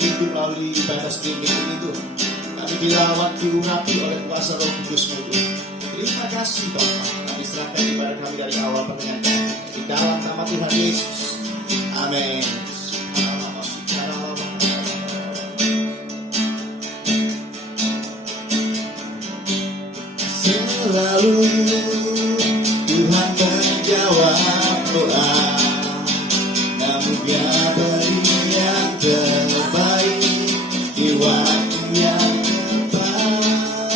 hidup melalui ibadah streaming ini Tuhan. Kami dirawat, diurapi oleh kuasa Roh Kudus-Mu Tuhan. Terima kasih Bapa. Kami serahkan ibadah kami dari awal pertengahan kami. Di dalam nama Tuhan Yesus. Amin. Selalu Tuhan menjawab doa, namun Dia beri yang terbaik di waktu yang tepat.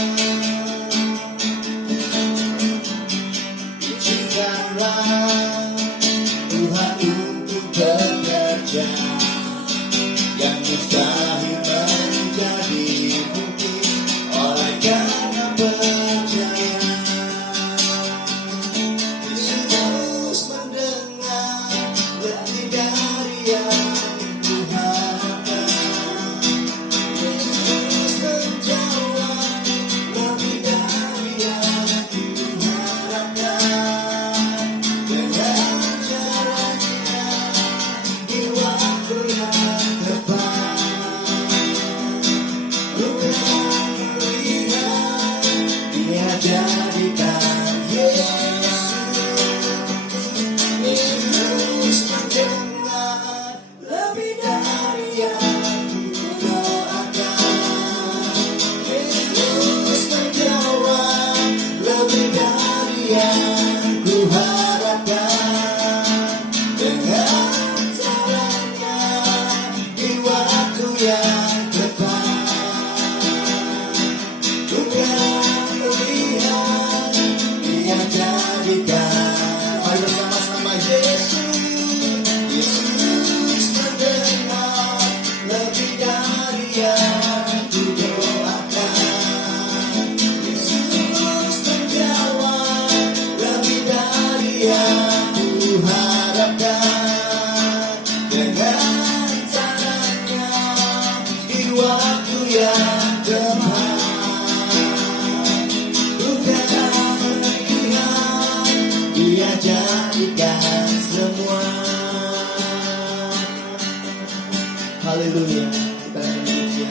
Izinkanlah Tuhan untuk bekerja, yang mustahil menjadi mungkin oleh karena percaya. Yesus mendengar lebih dari yang ku harapkan. Yesus menjawab lebih dari yang ku harapkan. Dengan caranya di waktu yang tepat. Bukan melihat Dia jadikan Yesus. Yesus mendengar lebih dari yang ku doakan. Yesus menjawab lebih dari yang ku harapkan. Dengan caranya di waktu yang tepat. Bukan melihat Dia jadikan. Mari bersama-sama Yesus. Yesus mendengar lebih dari yang ku doakan. Yesus menjawab lebih dari yang ku harapkan. Dengan caranya di waktu yang tepat. Bukan melihat Dia jadikan semua. Haleluya. Kita Indonesia.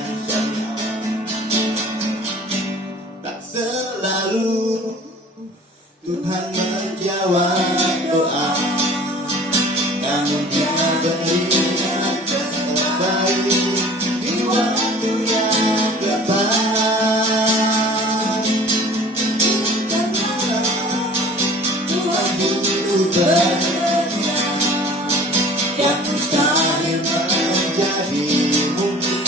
Tak selalu Tuhan menjawab doa, namun Dia beri yang terbaik di waktu yang tepat. Tuhan butuh bekerja, yang mustahil menjadi mungkin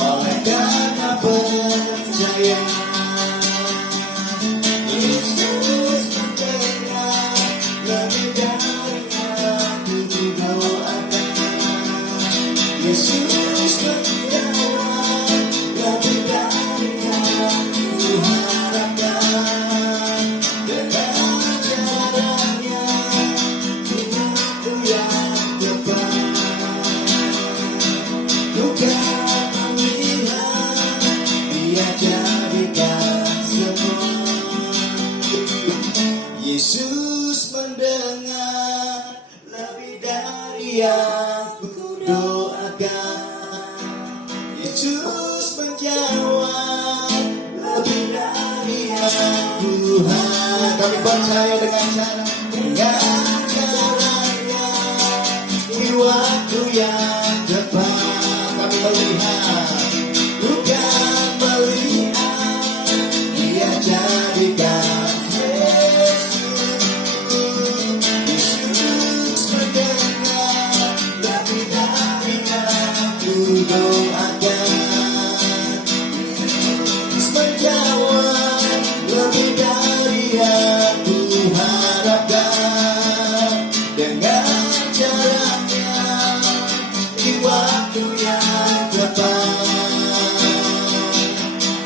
oleh karena percaya. Yesus mendengar lebih dari yang ku doakan. Yesus menjawab lebih dari yang ku harapkan. Dengan caranya di waktu yang tepat. Bukan melihat Dia jadikan semua. Yesus mendengar lebih dari yang ku doakan. Yesus menjawab lebih dari yang ku harapkan. Kami percaya dengan caranya di waktu yang tepat. Kami melihat, bukan melihat Dia jadikan Yesus mendengar lebih dari yang ku doakan. Yesus menjawab lebih dari yang ku harapkan. Dengan caranya di waktu yang tepat.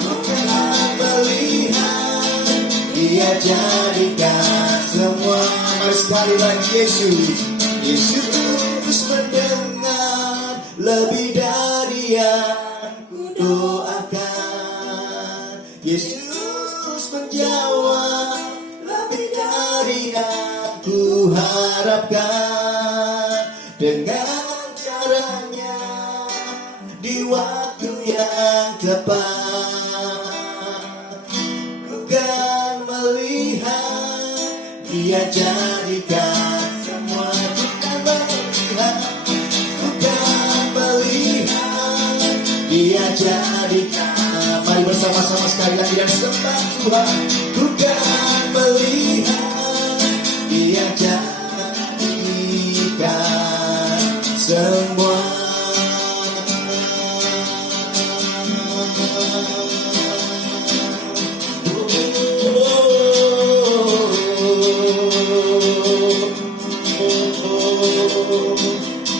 Bukan melihat Dia jadikan semua. Mari sekali lagi Yesus. Yesus mendengar lebih dari yang ku doakan. Yesus menjawab lebih dari yang ku harapkan. Dengan caranya di waktu yang tepat. Ku kan melihat Dia jadikan semua. Ku kan melihat, ku kan melihat Dia jadikan. Mari bersama-sama sekali lagi dan sembah Tuhan. Ku kan melihat Dia jadikan semua.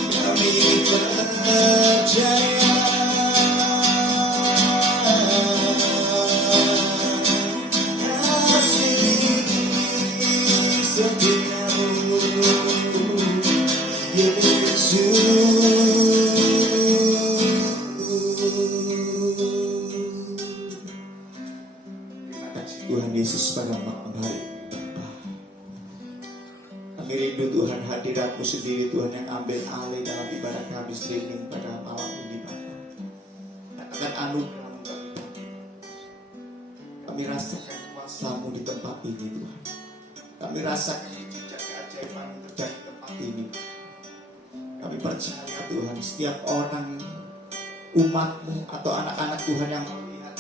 Kami percaya kasih setiamu, Tuhan Yesus pada malam hari kami rindu Tuhan hadirat-Mu sendiri Tuhan yang ambil alih dalam ibadah kami streaming pada malam ini Bapa. Katakan anugerah-Mu bagi kami. Kami rasakan kuasa-Mu di tempat ini Tuhan. Kami rasakan jejak keajaiban terjadi di tempat ini. Kami percaya Tuhan setiap orang umat-Mu atau anak-anak Tuhan yang melihat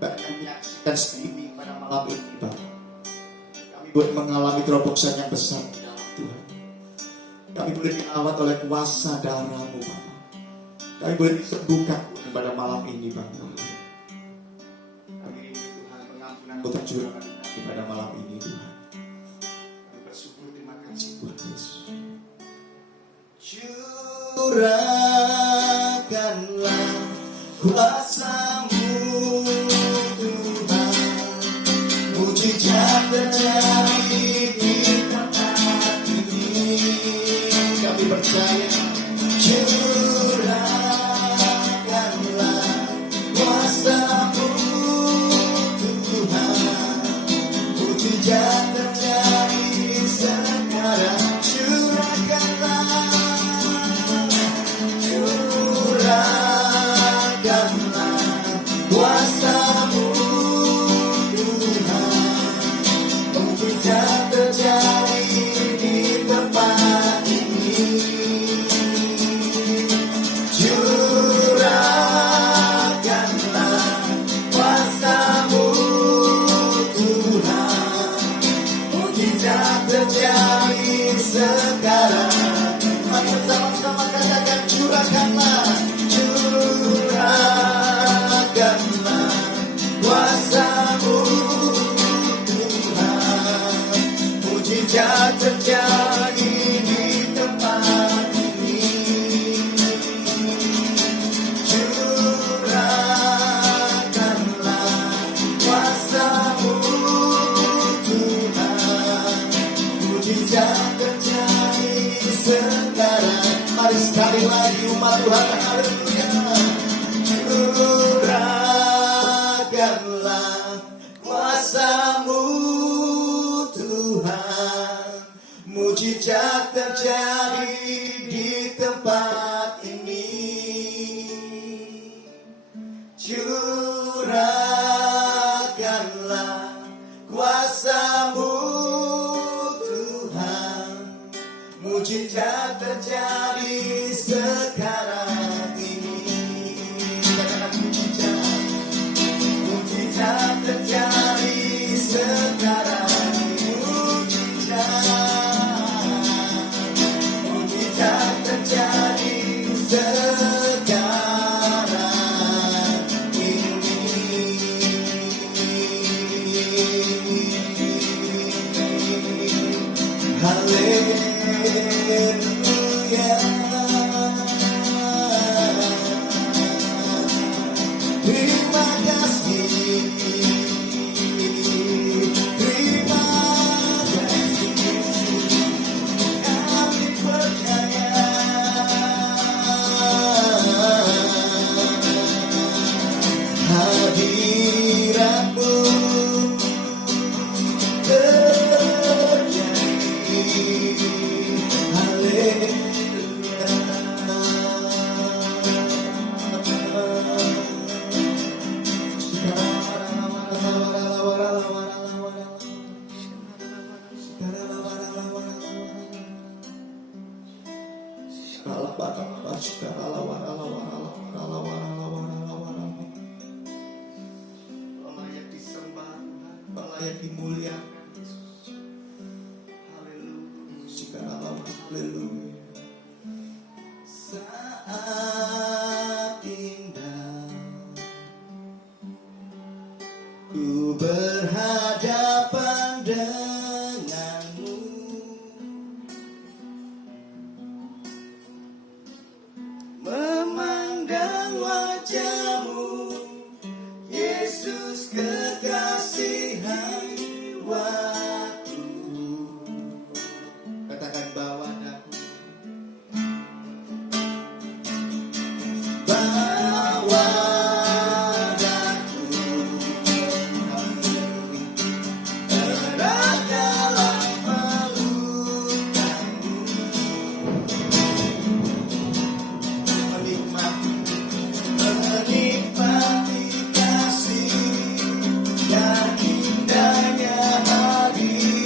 bahkan menyaksikan streaming pada malam ini Bapa, kami boleh mengalami terobosan yang besar di dalam Tuhan. Kami boleh dirawat oleh kuasa darah-Mu Bapa. Kami boleh disembuhkan pada malam ini Bapa. Kami rindu Tuhan pengampunan-Mu tercurahkan pada malam ini Tuhan. Kami bersyukur, terima kasih Tuhan Yesus. Curahkanlah kuasa-Mu Tuhan, mujizat terjadi di tempat ini. Kami percaya. Curahkanlah kuasa-Mu Tuhan, mujizat terjadi sekarang. Curahkanlah kuasa-Mu Tuhan, mujizat terjadi di tempat ini. Curahkanlah kuasa-Mu Tuhan, mujizat terjadi sekarang. Mari bersama-sama katakan curahkanlah, curahkanlah kuasa-Mu Tuhan, mujizat terjadi di tempat ini. Curahkanlah kuasa-Mu Tuhan, mujizat terjadi sekarang. Mari sekali lagi umat Tuhan, haleluya. Curahkanlah kuasa-Mu Tuhan, mujizat terjadi di tempat ini. Curahkanlah kuasa-Mu Tuhan, mujizat terjadi sekarang ini. Katakan mujizat, mujizat terjadi sekarang. Mujizat terjadi sekarang ini. Haleluya. Terima kasih, terima kasih. Kami percaya hadirat-Mu terjadi. Haleluya. yang dimuliakan Yesus. Haleluya. Haleluya. Saat indah ku berhadapan denganmu, memandang wajahmu, Yesus kekasih hatiku. Katakan bawa daku, bawa daku, erat dalam pelukanmu, menikmati kasih dan indahnya hadiratmu,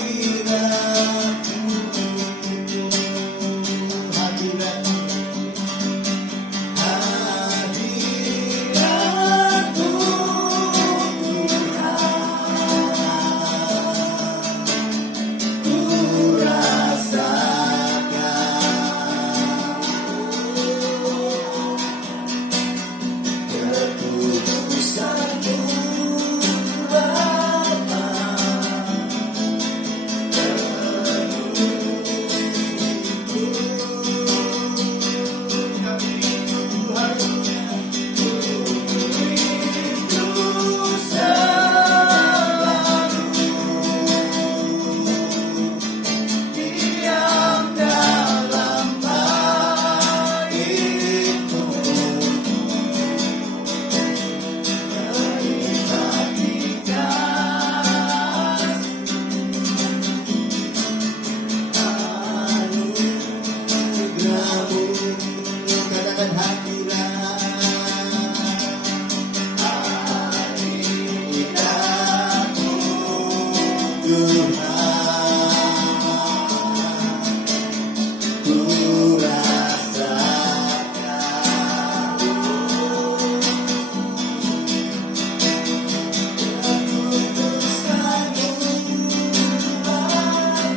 ku rasakan kekudusanmu Bapa, diam dalam baitmu, menikmati anugerahmu. Katakan hadiratmu Tuhan, ku rasakan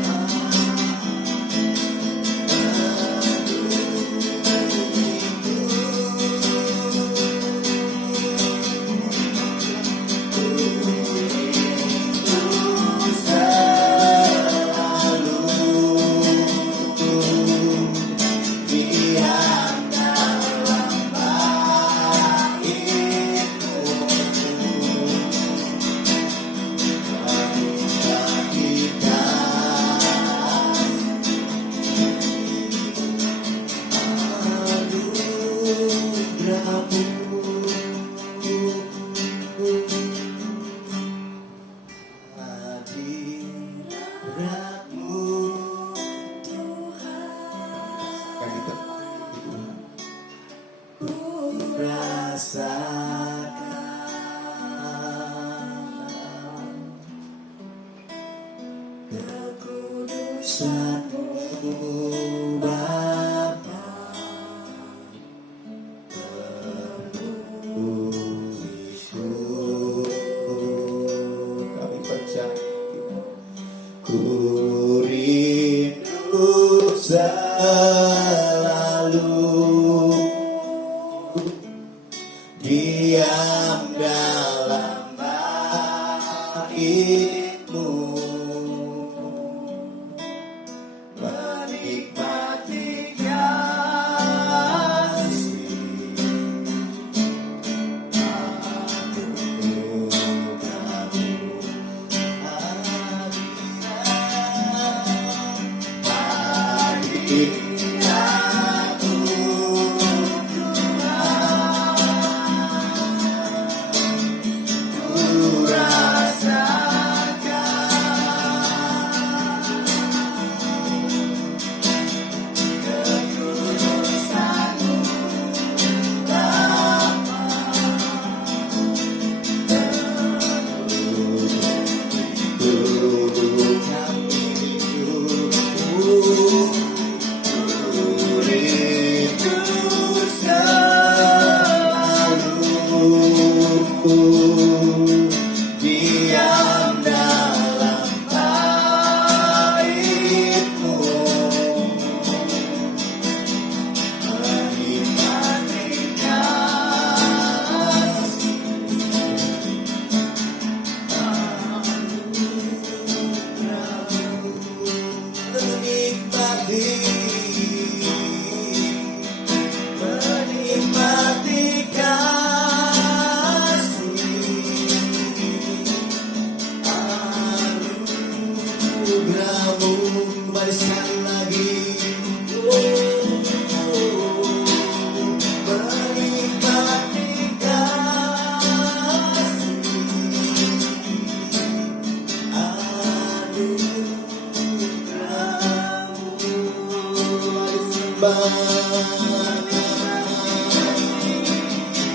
kekudusanmu hadiratmu Tuhan, ku rasakan kekudusanmu Bapa, penuhiku. Kami percaya ku rindu selalu diam dalam baitmu, menikmati kasih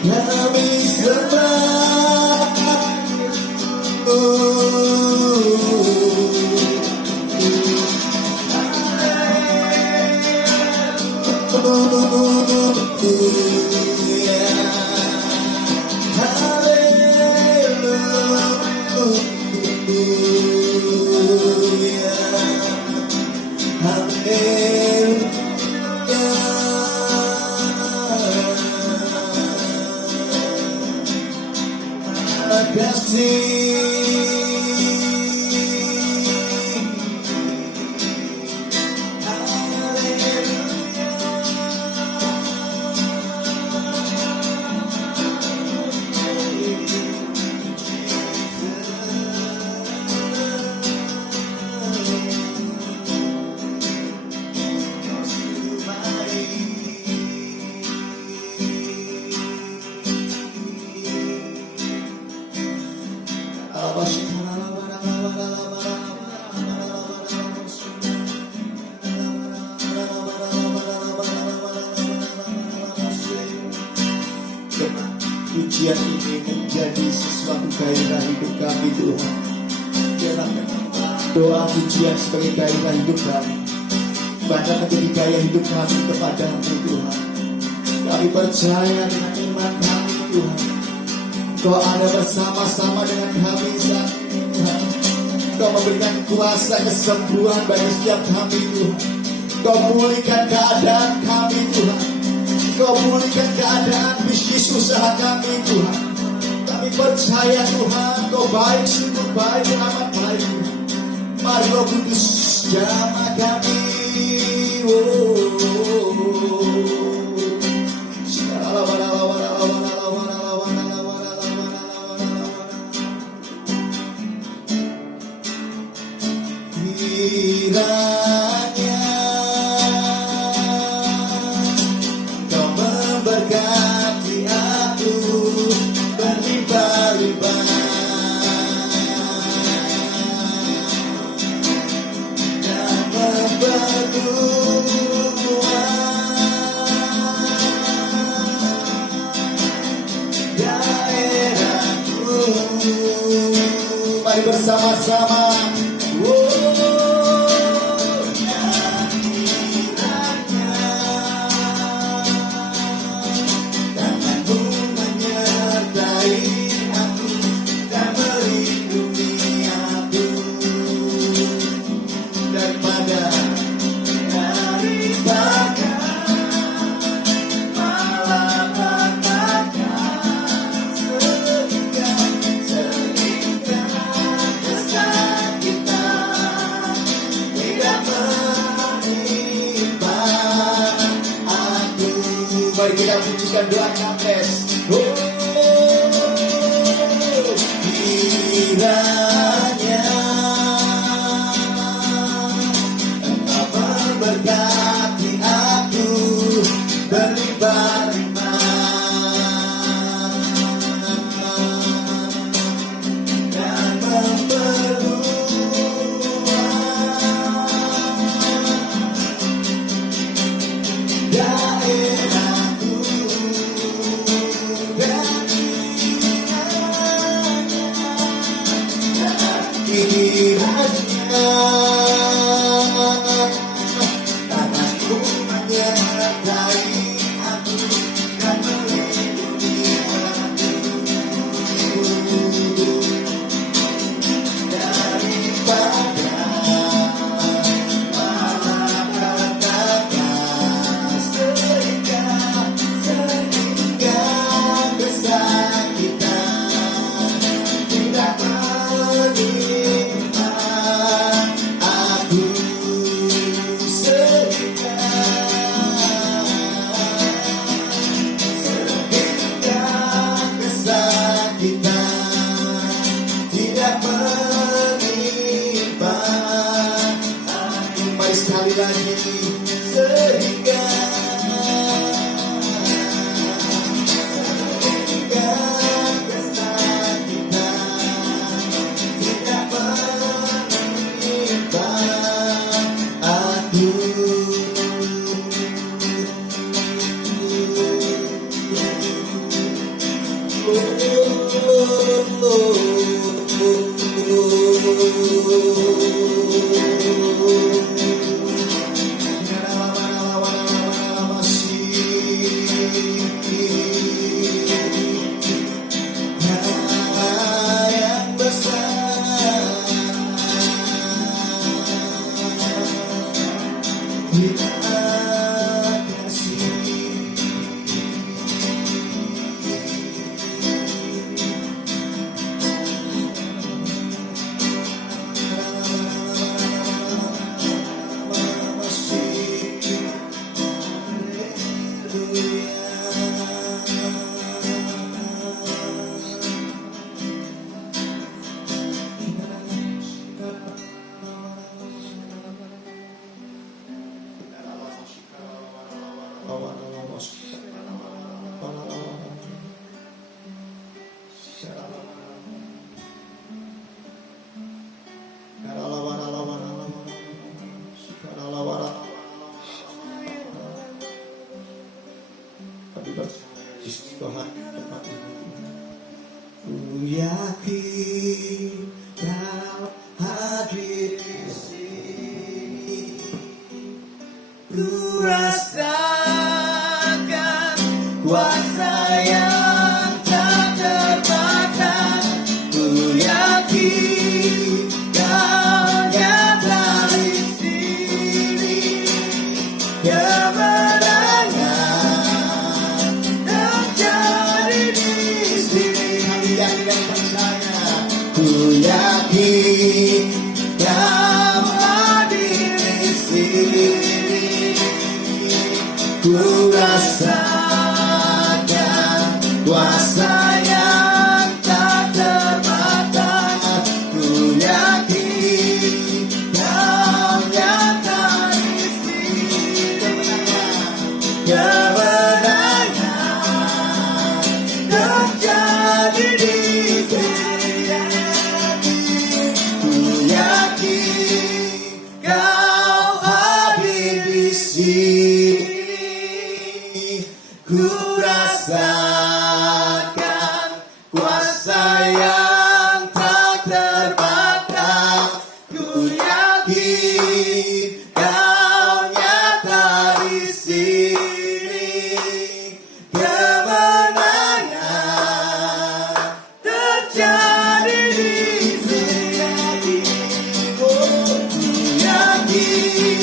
kami sembah. Pujian ini menjadi sesuatu gairah hidup kami Tuhan. Biarlah doa pujian sebagai gairah hidup kami, bahkan menjadi gaya hidup kami kepada-Mu Tuhan. Kami percaya dengan iman kami Tuhan, Kau ada bersama-sama dengan kami saat ini Tuhan. Kau memberikan kuasa kesembuhan bagi setiap kami Tuhan. Kau pulihkan keadaan kami Tuhan. Kau pulihkan keadaan bisnis usaha kami Tuhan. Kami percaya Tuhan, Kau baik, sungguh baik, amat baik. Mari Roh Kudus jamah kami. Kiranya Kau memberkati aku berlimpah-limpah, dan memperkuat daerahku. Mari bersama-sama. Mari kita pujikan doa capres. Kiranya Engkau memberkati aku berlimpah-limpah, dan memperluas daerahku. Tuhan, ku yakin Kau hadir di sini. Ku rasakan kuasa yang tak terbatas. Ku yakin Kau nyata di sini. Kemenangan terjadi di sini. Yang percaya, ku yakin Kau hadir di sini. Ku rasakan kuasa yang tak terbatas. Ku yakin Kau nyata di sini. Kemenangan terjadi di sini. Ku yakin Kau hadir di sini. Ku rasakan kuasa yang tak terbatas. Ku yakin Kau nyata di sini. Kemenangan terjadi di sini. Oh, ku yakin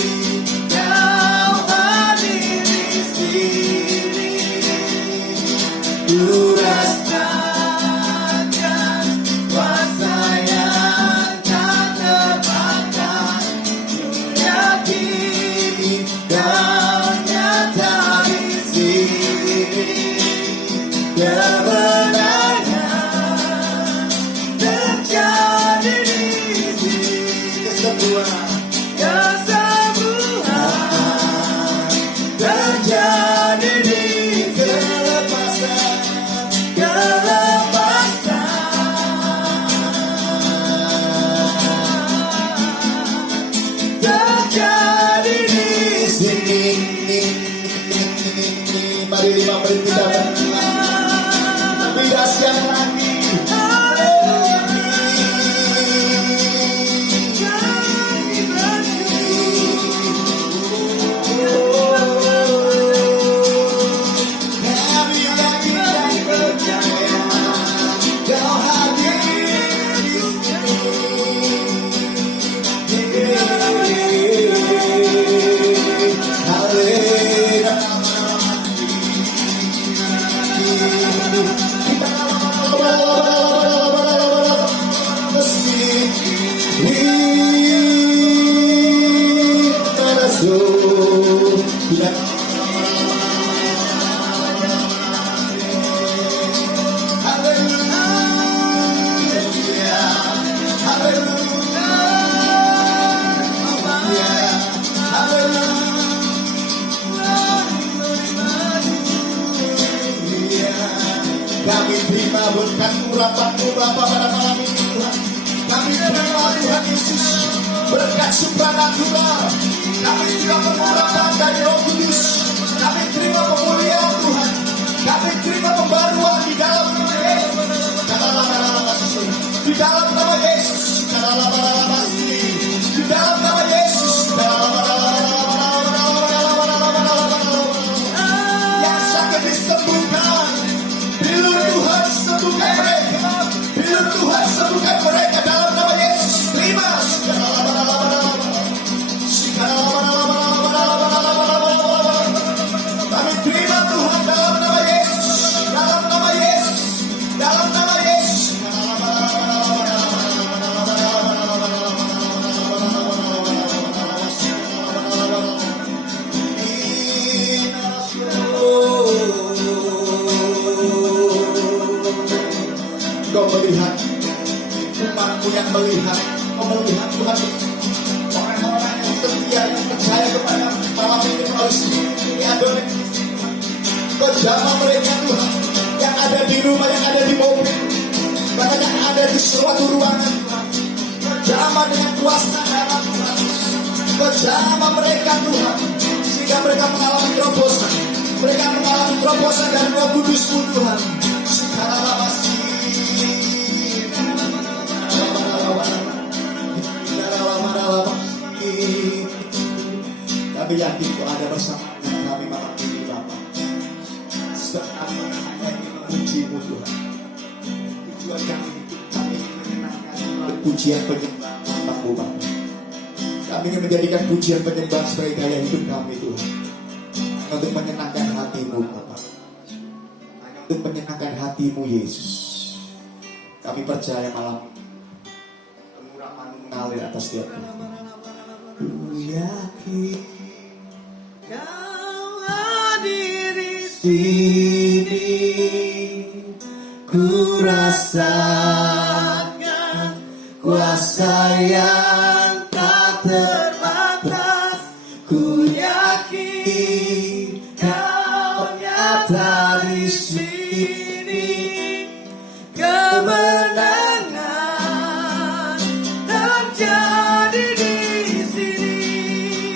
Kau hadir di sini. Ku rasakan kuasa yang tak terbatas. Ku yakin Kau nyata di sini. Kemenangan terjadi di sini. Kesembuhan terjadi di kelepasan. Terjadi di sini. Mari 5 menit kita bernyanyi. Lebih dahsyat lagi. Kami yakin dan percaya Kau hadir di Kami terima berkat urapan-Mu Bapa pada malam ini Tuhan. Kami terima Tuhan Yesus berkat supranatural. Kami terima pengurapan dari Roh Kudus. Kami terima pemulihan Tuhan. Kami terima pembaruan di dalam nama Yesus. yang melihat Tuhan, orang-orang yang setia, yang percaya kepada malam ini melalui ini Adonis. Kau jamah mereka Tuhan, yang ada di rumah, yang ada di mobil, bahkan yang ada di suatu ruangan Tuhan. Kau jamah dengan kuasa darah Tuhan. Kau jamah mereka Tuhan, sehingga mereka mengalami terobosan. Mereka mengalami terobosan dari Roh Kudus-Mu Tuhan. Kami yakin kau ada bersama dengan kami malam ini Bapa. Sebab kami hanya ingin memuji-Mu Tuhan. Tujuan kami menyenangkan pujian penyembahan-Mu Bapa. Kami ingin menjadikan pujian penyembahan sebagai gaya hidup kami Tuhan. Untuk menyenangkan hati-Mu Bapa. Untuk menyenangkan hati-Mu Yesus. Kami percaya malam pengurapan-Mu mengalir atas setiap kami. Ku yakin Kau hadir di sini, ku rasakan kuasa yang tak terbatas. Ku yakin Kau nyata di sini, kemenangan terjadi di sini.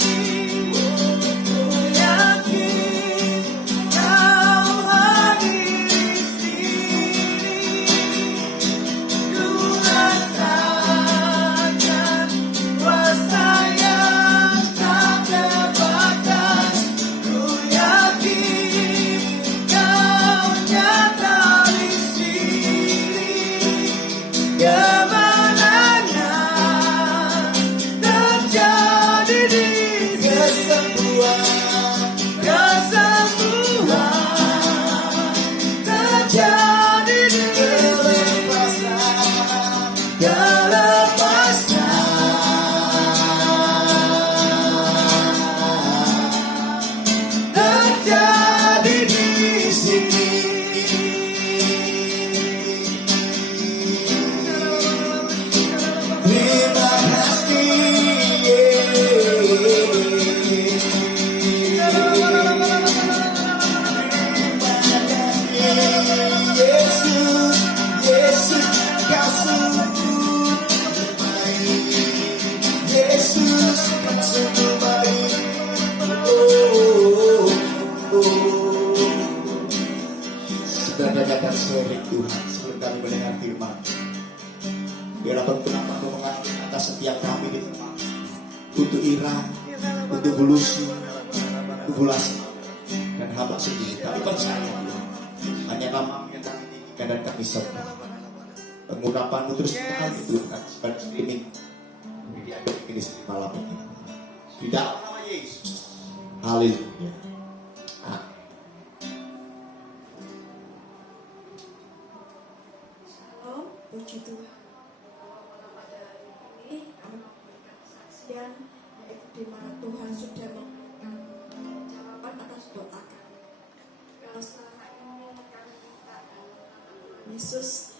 Ku yakin Kau hadir di sini, ku rasakan kuasa yang tak terbatas. Ku yakin Kau nyata di sini, kemenangan terjadi di kesembuhan terjadi di kelepasan terjadi di sini. Terima kasih Yesus, Yesus kasih baik, Yesus kasih baik. Saudara katakan sering Tuhan sebelum kami mendengar firman. Biarlah penerapan-Mu mengalir atas setiap kami di tempat. Untuk Ira, untuk Bulusi, untuk Bulasi, dan hamba sendiri. Kami percaya Tuhan, hanya nama-Mu yang kami tinggikan dan kami sembah. Pengurapan-Mu terus mengalir Tuhan sebagai streaming di akhir ini malam ini. Di dalam nama Yesus. Haleluya. Amin. Shalom, puji Tuhan. Pada hari ini kami memberikan kesaksian, yaitu di mana Tuhan sudah memberikan jawaban atas doa kami. Kalau selama ini kami minta dalam nama Tuhan Yesus,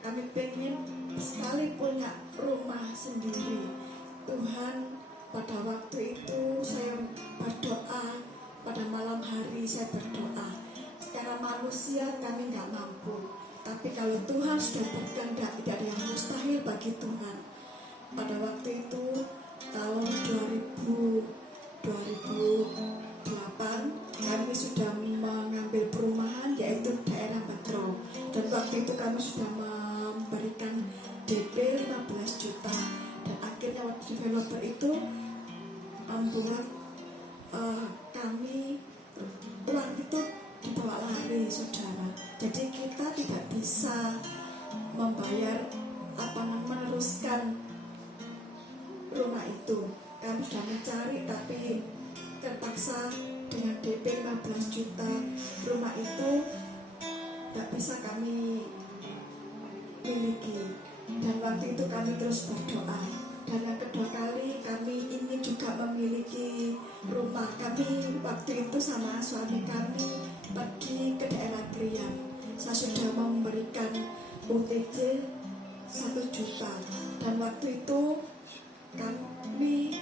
kami pengen sekali punya rumah sendiri. Tuhan, pada waktu itu saya berdoa, pada malam hari saya berdoa. Secara manusia kami nggak mampu, tapi kalau Tuhan sudah berkehendak, tidak ada yang mustahil bagi Tuhan. Pada waktu itu tahun 2008 kami sudah mengambil perumahan, yaitu daerah Metro. Dan waktu itu kami sudah memberikan DP 15 juta. Dan akhirnya waktu developer itu membuat kami uang itu dibawa lari, saudara. Jadi kita tidak bisa membayar meneruskan rumah itu. Kami sudah mencari tapi terpaksa dengan DP 15 juta rumah itu tidak bisa kami miliki. Dan waktu itu kami terus berdoa. Dan yang kedua kali kami ingin juga memiliki rumah. Kami waktu itu sama suami kami pergi ke daerah Krian. Saya sudah memberikan UTC 1 juta. waktu itu kami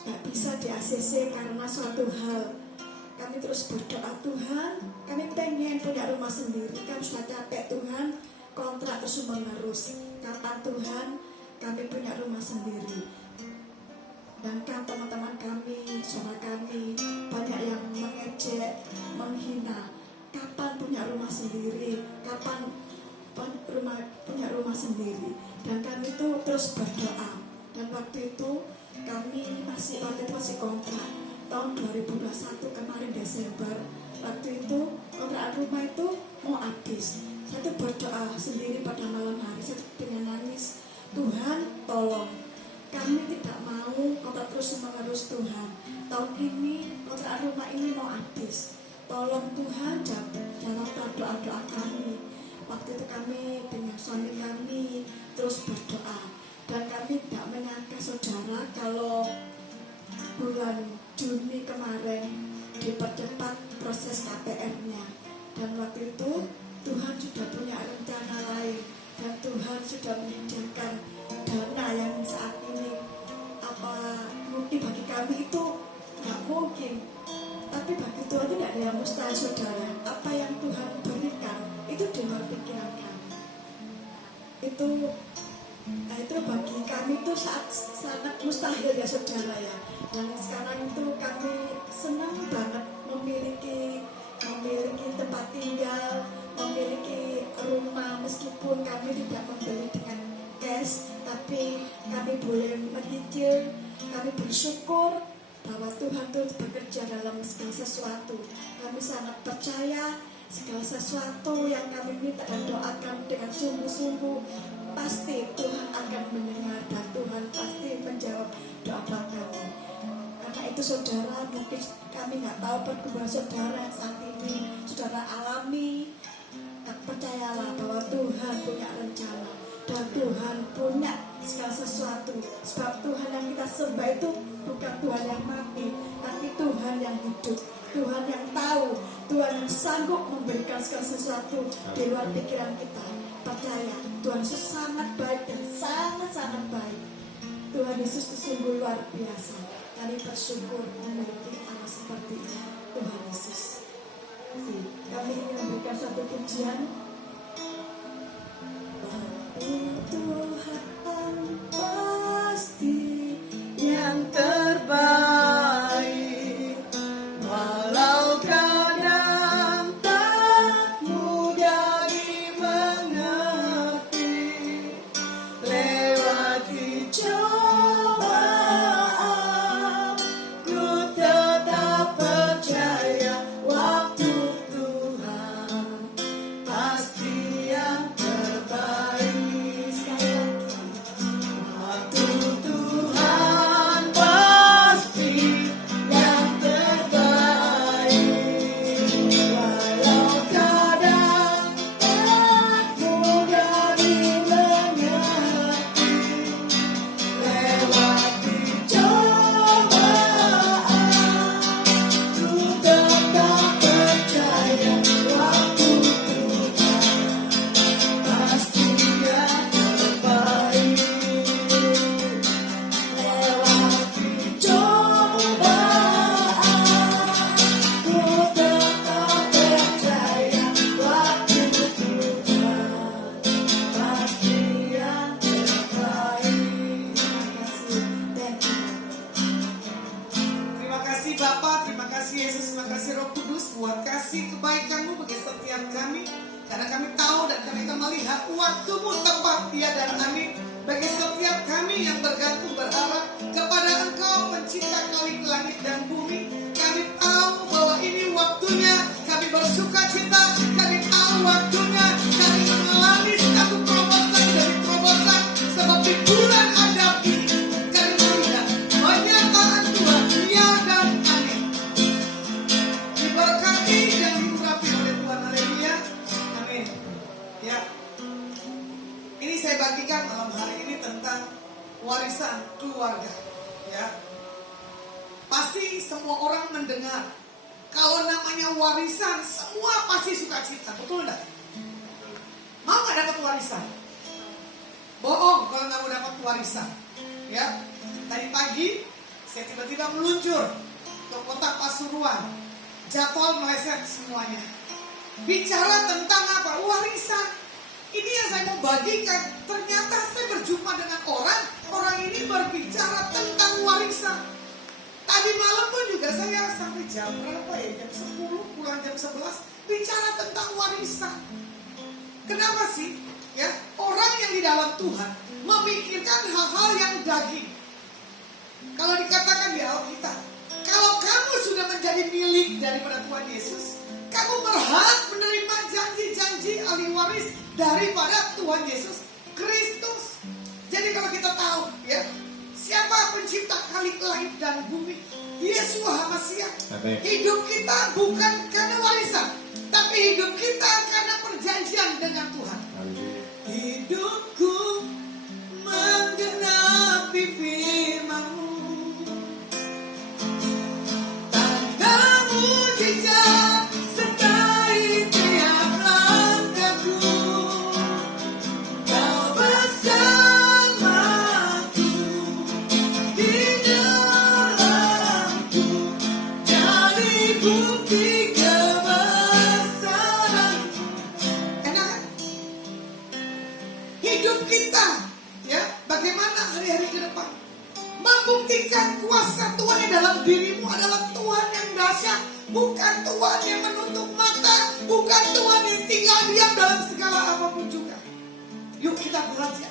nggak bisa di ACC karena suatu hal. Kami terus berdoa, Tuhan, kami pengen punya rumah sendiri. Kami sudah capek, Tuhan, kontrak terus menerus. Kapan Tuhan kami punya rumah sendiri? Dan kan teman-teman kami, saudara kami, banyak yang mengejek, menghina. Kapan punya rumah sendiri? Kapan punya rumah sendiri? Dan kami itu terus berdoa. Dan waktu itu kami masih kontrak tahun 2021 kemarin Desember. Waktu itu kontrak rumah itu mau habis. Saya tuh berdoa sendiri pada malam hari. Saya dengan nangis, Tuhan tolong, kami tidak mau kontrak terus menerus Tuhan. Tahun ini kontrak rumah ini mau habis. Tolong Tuhan jawab doa-doa kami. Waktu itu kami dengan suami kami terus berdoa. Dan kami tidak menyangka saudara kalau bulan Juni kemarin dipercepat proses KPR-nya. Dan waktu itu Tuhan sudah punya rencana lain. Dan Tuhan sudah menyediakan dana yang saat ini mungkin bagi kami itu nggak mungkin. Tapi bagi Tuhan itu tidak ada yang mustahil saudara. Apa yang Tuhan berikan itu di luar pikiran kami. Itu bagi kami itu sangat mustahil ya saudara ya. Dan sekarang itu kami senang banget memiliki tempat tinggal, memiliki rumah meskipun kami tidak membeli dengan cash, tapi kami boleh menyicil. Kami bersyukur bahwa Tuhan itu bekerja dalam segala sesuatu. Kami sangat percaya segala sesuatu yang kami minta dan doakan dengan sungguh-sungguh pasti Tuhan akan mendengar dan Tuhan pasti menjawab doa-doa kami. Karena itu saudara, mungkin kami nggak tahu pergumulan saudara yang saat ini saudara alami. Tak percayalah bahwa Tuhan punya rencana dan Tuhan punya segala sesuatu. Sebab Tuhan yang kita sembah itu bukan Tuhan yang mati, tapi Tuhan yang hidup. Tuhan yang tahu, Tuhan yang sanggup memberikan segala sesuatu di luar pikiran kita. Percaya, Tuhan Yesus sangat baik dan sangat-sangat baik. Tuhan Yesus itu sungguh luar biasa. Kami bersyukur memiliki Allah seperti ini, Tuhan Yesus. Kami ingin memberikan satu pujian. Tuhan pasti yang terbaik, walau kadang tak mudah dimengerti, lewati cobaan, ku tetap percaya waktu Tuhan pasti yang terbaik. Sekali lagi, waktu Tuhan pasti yang terbaik, walau kadang tak mudah dimengerti, lewati cobaan, ku tetap percaya waktu Tuhan pasti yang terbaik, lewati cobaan, ku tetap percaya waktu Tuhan pasti yang terbaik. Terima kasih Bapa, terima kasih Yesus, terima kasih Roh Kudus buat kasih kebaikan-Mu bagi setiap kami. Karena kami tahu dan kami akan melihat waktu-Mu tepat ya dan amin. Bagi setiap kami yang bergantung berharap kepada Engkau mencipta langit dan bumi. Kami tahu bahwa ini waktunya kami bersuka cita. Kami tahu waktunya kami mengalami satu terobosan dari terobosan. Sebab di bulan Adab ini kami melihat pernyataan Tuhan ya dan amin. Diberkati dan diurapi oleh Tuhan. Haleluya. Amin. Ya. Ini saya bagikan malam hari ini tentang warisan keluarga. Ya. Pasti semua orang mendengar kalau namanya warisan semua pasti suka cita, betul enggak? Mau nggak dapat warisan? Bahwa dapat warisan. Ya, tadi pagi saya tiba-tiba meluncur ke kota Pasuruan. Jadwal meleset semuanya. Bicara tentang apa? Warisan. Ini yang saya mau bagikan. Ternyata saya berjumpa dengan orang ini berbicara tentang warisan. Tadi malam pun juga saya sampai jam berapa ya? Jam 10, pulang jam 11. Bicara tentang warisan. Kenapa sih? Ya, orang yang di dalam Tuhan memikirkan hal-hal yang daging. Kalau dikatakan di Alkitab, kalau kamu sudah menjadi milik daripada Tuhan Yesus, kamu berhak menerima janji-janji ahli waris daripada Tuhan Yesus Kristus. Jadi kalau kita tahu, ya, siapa pencipta kali langit dan bumi? Yesus Hamasiah. Hidup kita bukan karena warisan, tapi hidup kita karena perjanjian dengan Tuhan. Hidupku menggenapi firman-Mu, tanda mujizat sertai tiap langkahku. Kau bersamaku di dalamku, jadi bukti kebesaran-Mu. Enak kan? Hidup kita, ya, bagaimana hari-hari ke depan membuktikan kuasa Tuhan yang dalam dirimu adalah Tuhan yang dahsyat, bukan Tuhan yang menutup mata, bukan Tuhan yang tinggal diam dalam segala apapun juga. Yuk kita belajar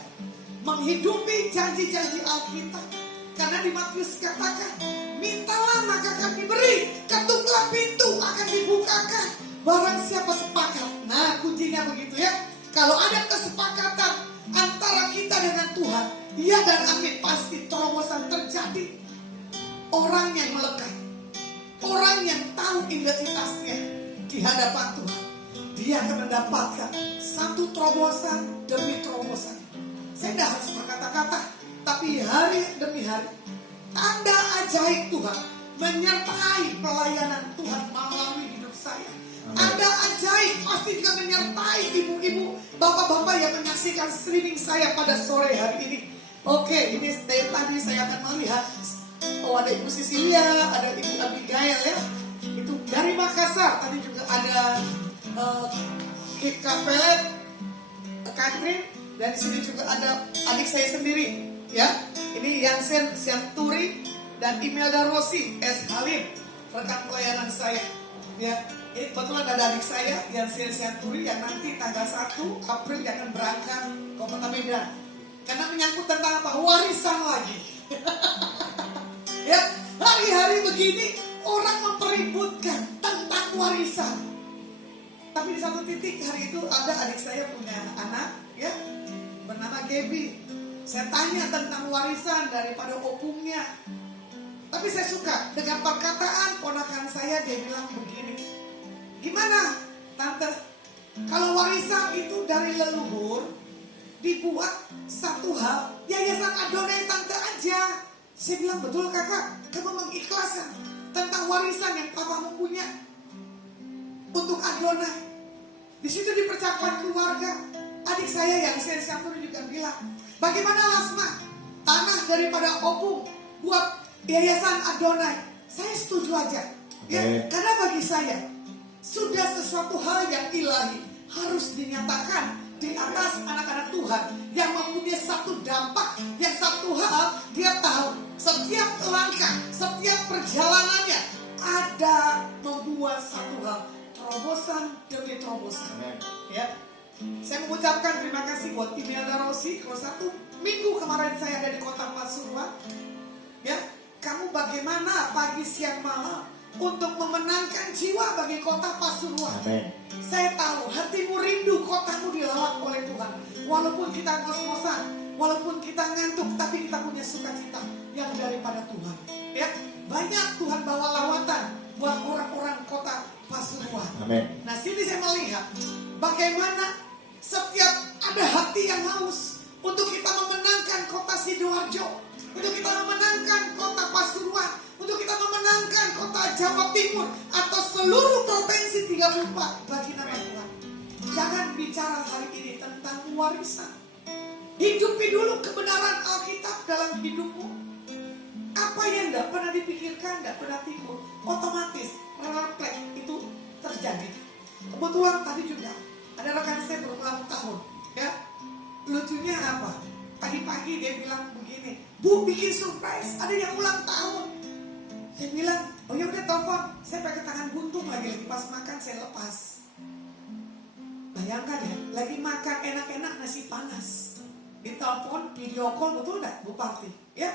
menghidupi janji-janji Alkitab. Karena di Matius katakan, mintalah maka akan diberi, ketuklah pintu akan dibukakan, barang siapa sepakat. Nah, kuncinya begitu ya. Kalau ada kesepakatan antara kita dengan Tuhan, ya dan amin, pasti terobosan terjadi. Orang yang melekat, orang yang tahu identitasnya di hadapan Tuhan, dia akan mendapatkan satu terobosan demi terobosan. Saya tidak harus berkata-kata, tapi hari demi hari tanda ajaib Tuhan menyertai pelayanan Tuhan melalui hidup saya. Ada ajaib pasti juga menyertai ibu-ibu, bapak-bapak yang menyaksikan streaming saya pada sore hari ini. Oke, ini dari tadi saya akan melihat, oh ada Ibu Sisilia, ada Ibu Abigail ya, itu dari Makassar. Tadi juga ada Kika Pelet, Katrin, dan di sini juga ada adik saya sendiri ya. Ini Yansen Sianturi dan Imelda Rossi S. Halim, rekan pelayanan saya ya. Ini kebetulan ada adik saya yang Sianturi yang nanti tanggal 1 April dia akan berangkat ke Kota Medan. Karena menyangkut tentang apa? Warisan lagi. Ya, hari-hari begini orang mempeributkan tentang warisan. Tapi di satu titik hari itu ada adik saya punya anak ya, bernama Gaby. Saya tanya tentang warisan daripada opungnya. Tapi saya suka dengan perkataan ponakan saya, dia bilang begini. Gimana tante, kalau warisan itu dari leluhur dibuat satu hal, yayasan Adonai tante aja. Saya bilang betul kakak, kamu mengikhlaskan tentang warisan yang papa punya untuk Adonai. Di situ di percakapan keluarga, adik saya yang Sianturi juga bilang, bagaimana Lasma, tanah daripada opung buat yayasan Adonai. Saya setuju aja ya, karena bagi saya sudah sesuatu hal yang ilahi harus dinyatakan di atas anak-anak Tuhan yang mempunyai satu dampak, yang satu hal dia tahu setiap langkah, setiap perjalanannya ada membuat satu hal, terobosan demi terobosan. Ya, saya mengucapkan terima kasih buat Imelda Rossi. Kalau 1 minggu kemarin saya ada di kota Pasuruan, ya, kamu bagaimana pagi siang malam untuk memenangkan jiwa bagi kota Pasuruan. Amen. Saya tahu hatimu rindu kotamu dilawat oleh Tuhan. Walaupun kita ngos-ngosan, walaupun kita ngantuk, tapi kita punya sukacita yang daripada Tuhan. Ya, banyak Tuhan bawa lawatan buat orang-orang kota Pasuruan. Amen. Nah, sini saya melihat bagaimana setiap ada hati yang haus untuk kita memenangkan kota Sidoarjo, untuk kita memenangkan kota Pasuruan, untuk kita memenangkan kota Jawa Timur atau seluruh provinsi 34 bagi nama Tuhan. Jangan bicara hari ini tentang warisan. Hidupi dulu kebenaran Alkitab dalam hidupmu. Apa yang tidak pernah dipikirkan, tidak pernah timbul, otomatis refleks itu terjadi. Kebetulan tadi juga ada rekan saya berulang tahun, ya. Lucunya apa? Pagi-pagi dia bilang begini, Bu bikin surprise, ada yang ulang tahun. Saya bilang, oh ya udah telepon, saya pakai tangan buntung lagi pas makan saya lepas. Bayangkan ya, lagi makan enak-enak nasi panas, ditelepon video call, betul enggak Bu Parti? Ya,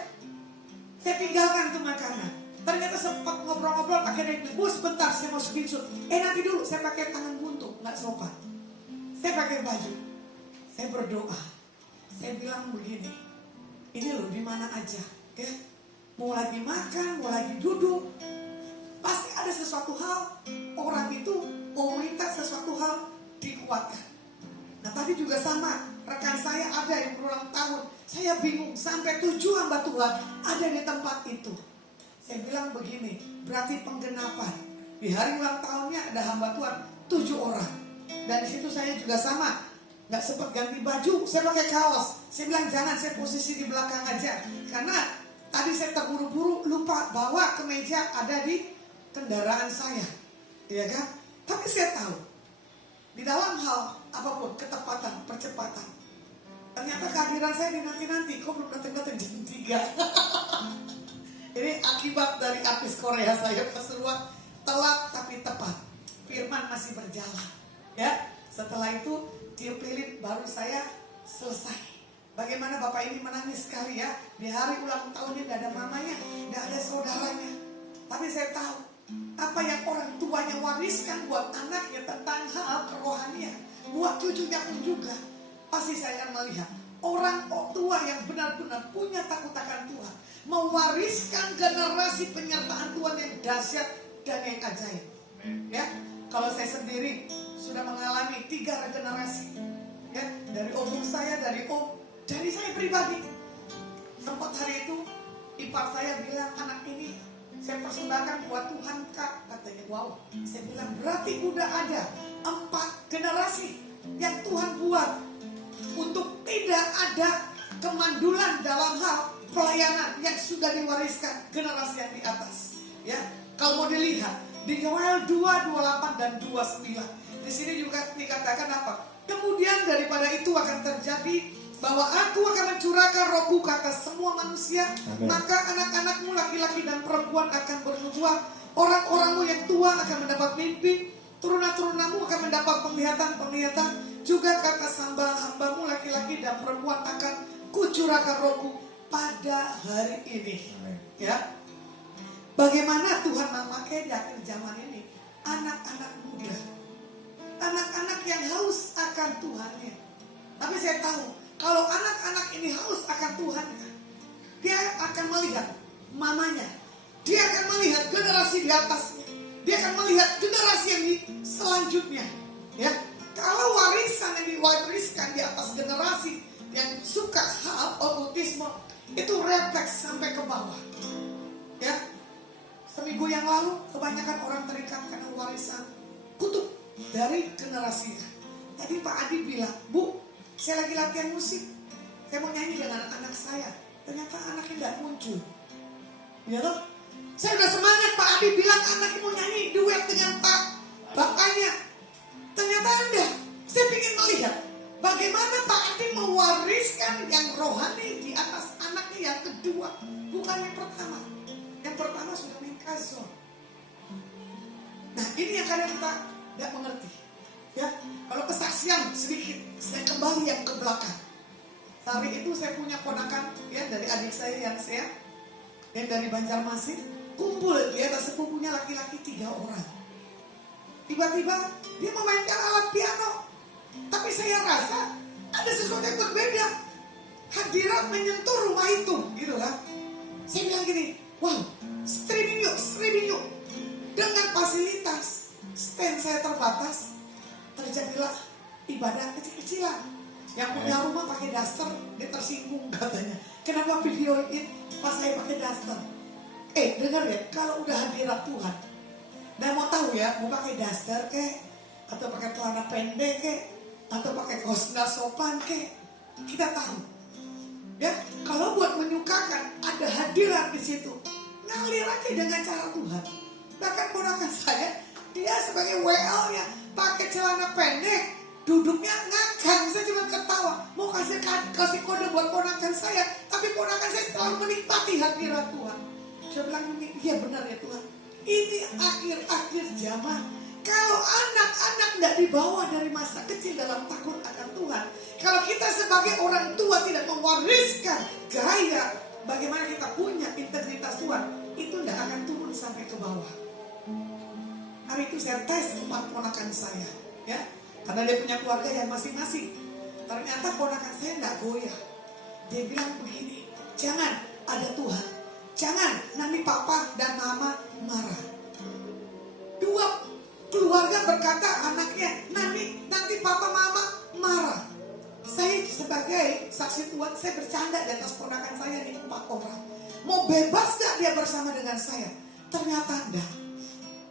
saya tinggalkan tuh makanan. Ternyata sempat ngobrol-ngobrol, akhirnya dia bilang, Bu sebentar saya mau screenshot. Nanti dulu, saya pakai tangan buntung, nggak sopan. Saya pakai baju, saya berdoa. Saya bilang begini, ini loh di mana aja, ya. Mau lagi makan, mau lagi duduk, pasti ada sesuatu hal, orang itu mau minta sesuatu hal dikuatkan. Nah tadi juga sama, rekan saya ada yang berulang tahun. Saya bingung, sampai 7 hamba Tuhan ada di tempat itu. Saya bilang begini, berarti penggenapan. Di hari ulang tahunnya ada hamba Tuhan 7 orang. Dan di situ saya juga sama, nggak sempat ganti baju, saya pakai kaos. Saya bilang jangan, saya posisi di belakang aja. Karena tadi saya terburu-buru lupa bawa kemeja ada di kendaraan saya, ya kan? Tapi saya tahu di dalam hal apapun, ketepatan, percepatan. Ternyata kehadiran saya dinanti-nanti, kok belum datang-datang jam 3. Ini akibat dari artis Korea saya Pasuruan, telat tapi tepat. Firman masih berjalan, ya. Setelah itu dipilih baru saya selesai. Bagaimana Bapak ini menangis sekali ya. Di hari ulang tahunnya tidak ada mamanya, tidak ada saudaranya. Tapi saya tahu apa yang orang tuanya wariskan buat anaknya tentang hal kerohanian, buat cucunya pun juga. Pasti saya akan melihat orang tua yang benar-benar punya takut akan Tuhan, mewariskan generasi penyertaan Tuhan yang dahsyat dan yang ajaib. Ya, kalau saya sendiri sudah mengalami 3 regenerasi, ya, dari om saya, dari saya pribadi. Sempat hari itu ipar saya bilang, anak ini saya persembahkan buat Tuhan Kak, katanya. Wow, saya bilang berarti udah ada 4 generasi yang Tuhan buat untuk tidak ada kemandulan dalam hal pelayanan yang sudah diwariskan generasi yang di atas. Ya, kalau mau dilihat di Yoel 2:28 dan 29, di sini juga dikatakan apa? Kemudian daripada itu akan terjadi bahwa aku akan mencurahkan rohku ke atas semua manusia. Amen. Maka anak-anakmu laki-laki dan perempuan akan bernubuat, orang-orangmu yang tua akan mendapat mimpi, turunan-turunamu akan mendapat penglihatan-penglihatan. Juga ke atas hamba-hambamu laki-laki dan perempuan akan kucurahkan rohku pada hari ini. Amen. Ya, bagaimana Tuhan memakai di akhir zaman ini anak-anak muda, anak-anak yang haus akan Tuhannya. Tapi saya tahu kalau anak-anak ini haus akan Tuhan, dia akan melihat mamanya, dia akan melihat generasi di atasnya, dia akan melihat generasi yang di selanjutnya. Ya, kalau warisan yang diwariskan di atas generasi yang suka hal okultisme itu refleks sampai ke bawah. Ya, seminggu yang lalu kebanyakan orang terikat karena warisan kutub dari generasinya. Tadi Pak Adi bilang, Bu, saya lagi latihan musik, saya mau nyanyi dengan anak saya. Ternyata anaknya tidak muncul. Ya toh? Saya udah semangat, Pak Adi bilang anaknya mau nyanyi duet dengan bapaknya. Ternyata enggak. Saya ingin melihat bagaimana Pak Adi mewariskan yang rohani di atas anaknya yang kedua, bukan yang pertama. Yang pertama sudah mengkasor. Nah, ini yang kadang kita tidak mengerti. Ya, kalau kesaksian sedikit, saya kembali yang ke belakang. Hari itu saya punya ponakan, ya, dari adik saya yang dari Banjarmasin, kumpul di atas sepupunya laki-laki 3 orang. Tiba-tiba dia memainkan alat piano, tapi saya rasa ada sesuatu yang berbeda. Hadirat menyentuh rumah itu, gitu lah. Saya bilang gini, wow, streaming yuk. Dengan fasilitas stand saya terbatas, terjadilah ibadah kecil-kecilan. Yang punya rumah pakai daster, dia tersinggung katanya. Kenapa videoin pas saya pakai daster? Dengar ya, kalau udah hadirat Tuhan, dan mau tahu ya, mau pakai daster kek, atau pakai celana pendek kek, atau pakai kaos nggak sopan kek, kita tahu Ya, kalau buat menyukakan ada hadirat di situ, ngalir aja dengan cara Tuhan. Bahkan ponakan saya, dia sebagai WL-nya pakai celana pendek, duduknya ngakang, saya cuma ketawa. Mau kasih kode buat ponakan saya, tapi ponakan saya selalu menikmati hadirat Tuhan. Saya bilang ini, iya benar ya Tuhan. Ini akhir-akhir zaman. Kalau anak-anak tidak dibawa dari masa kecil dalam takut akan Tuhan, kalau kita sebagai orang tua tidak mewariskan gaya bagaimana kita punya integritas Tuhan, itu tidak akan turun sampai ke bawah. Hari itu saya tes 4 ponakan saya, ya, karena dia punya keluarga yang masing-masing. Ternyata ponakan saya tidak goyah. Dia bilang begini, jangan, ada Tuhan. Jangan, nanti papa dan mama marah. 2 keluarga berkata anaknya, nanti papa mama marah. Saya sebagai saksi Tuhan, saya bercanda di atas ponakan saya nih 4 orang. Mau bebas gak dia bersama dengan saya? Ternyata enggak.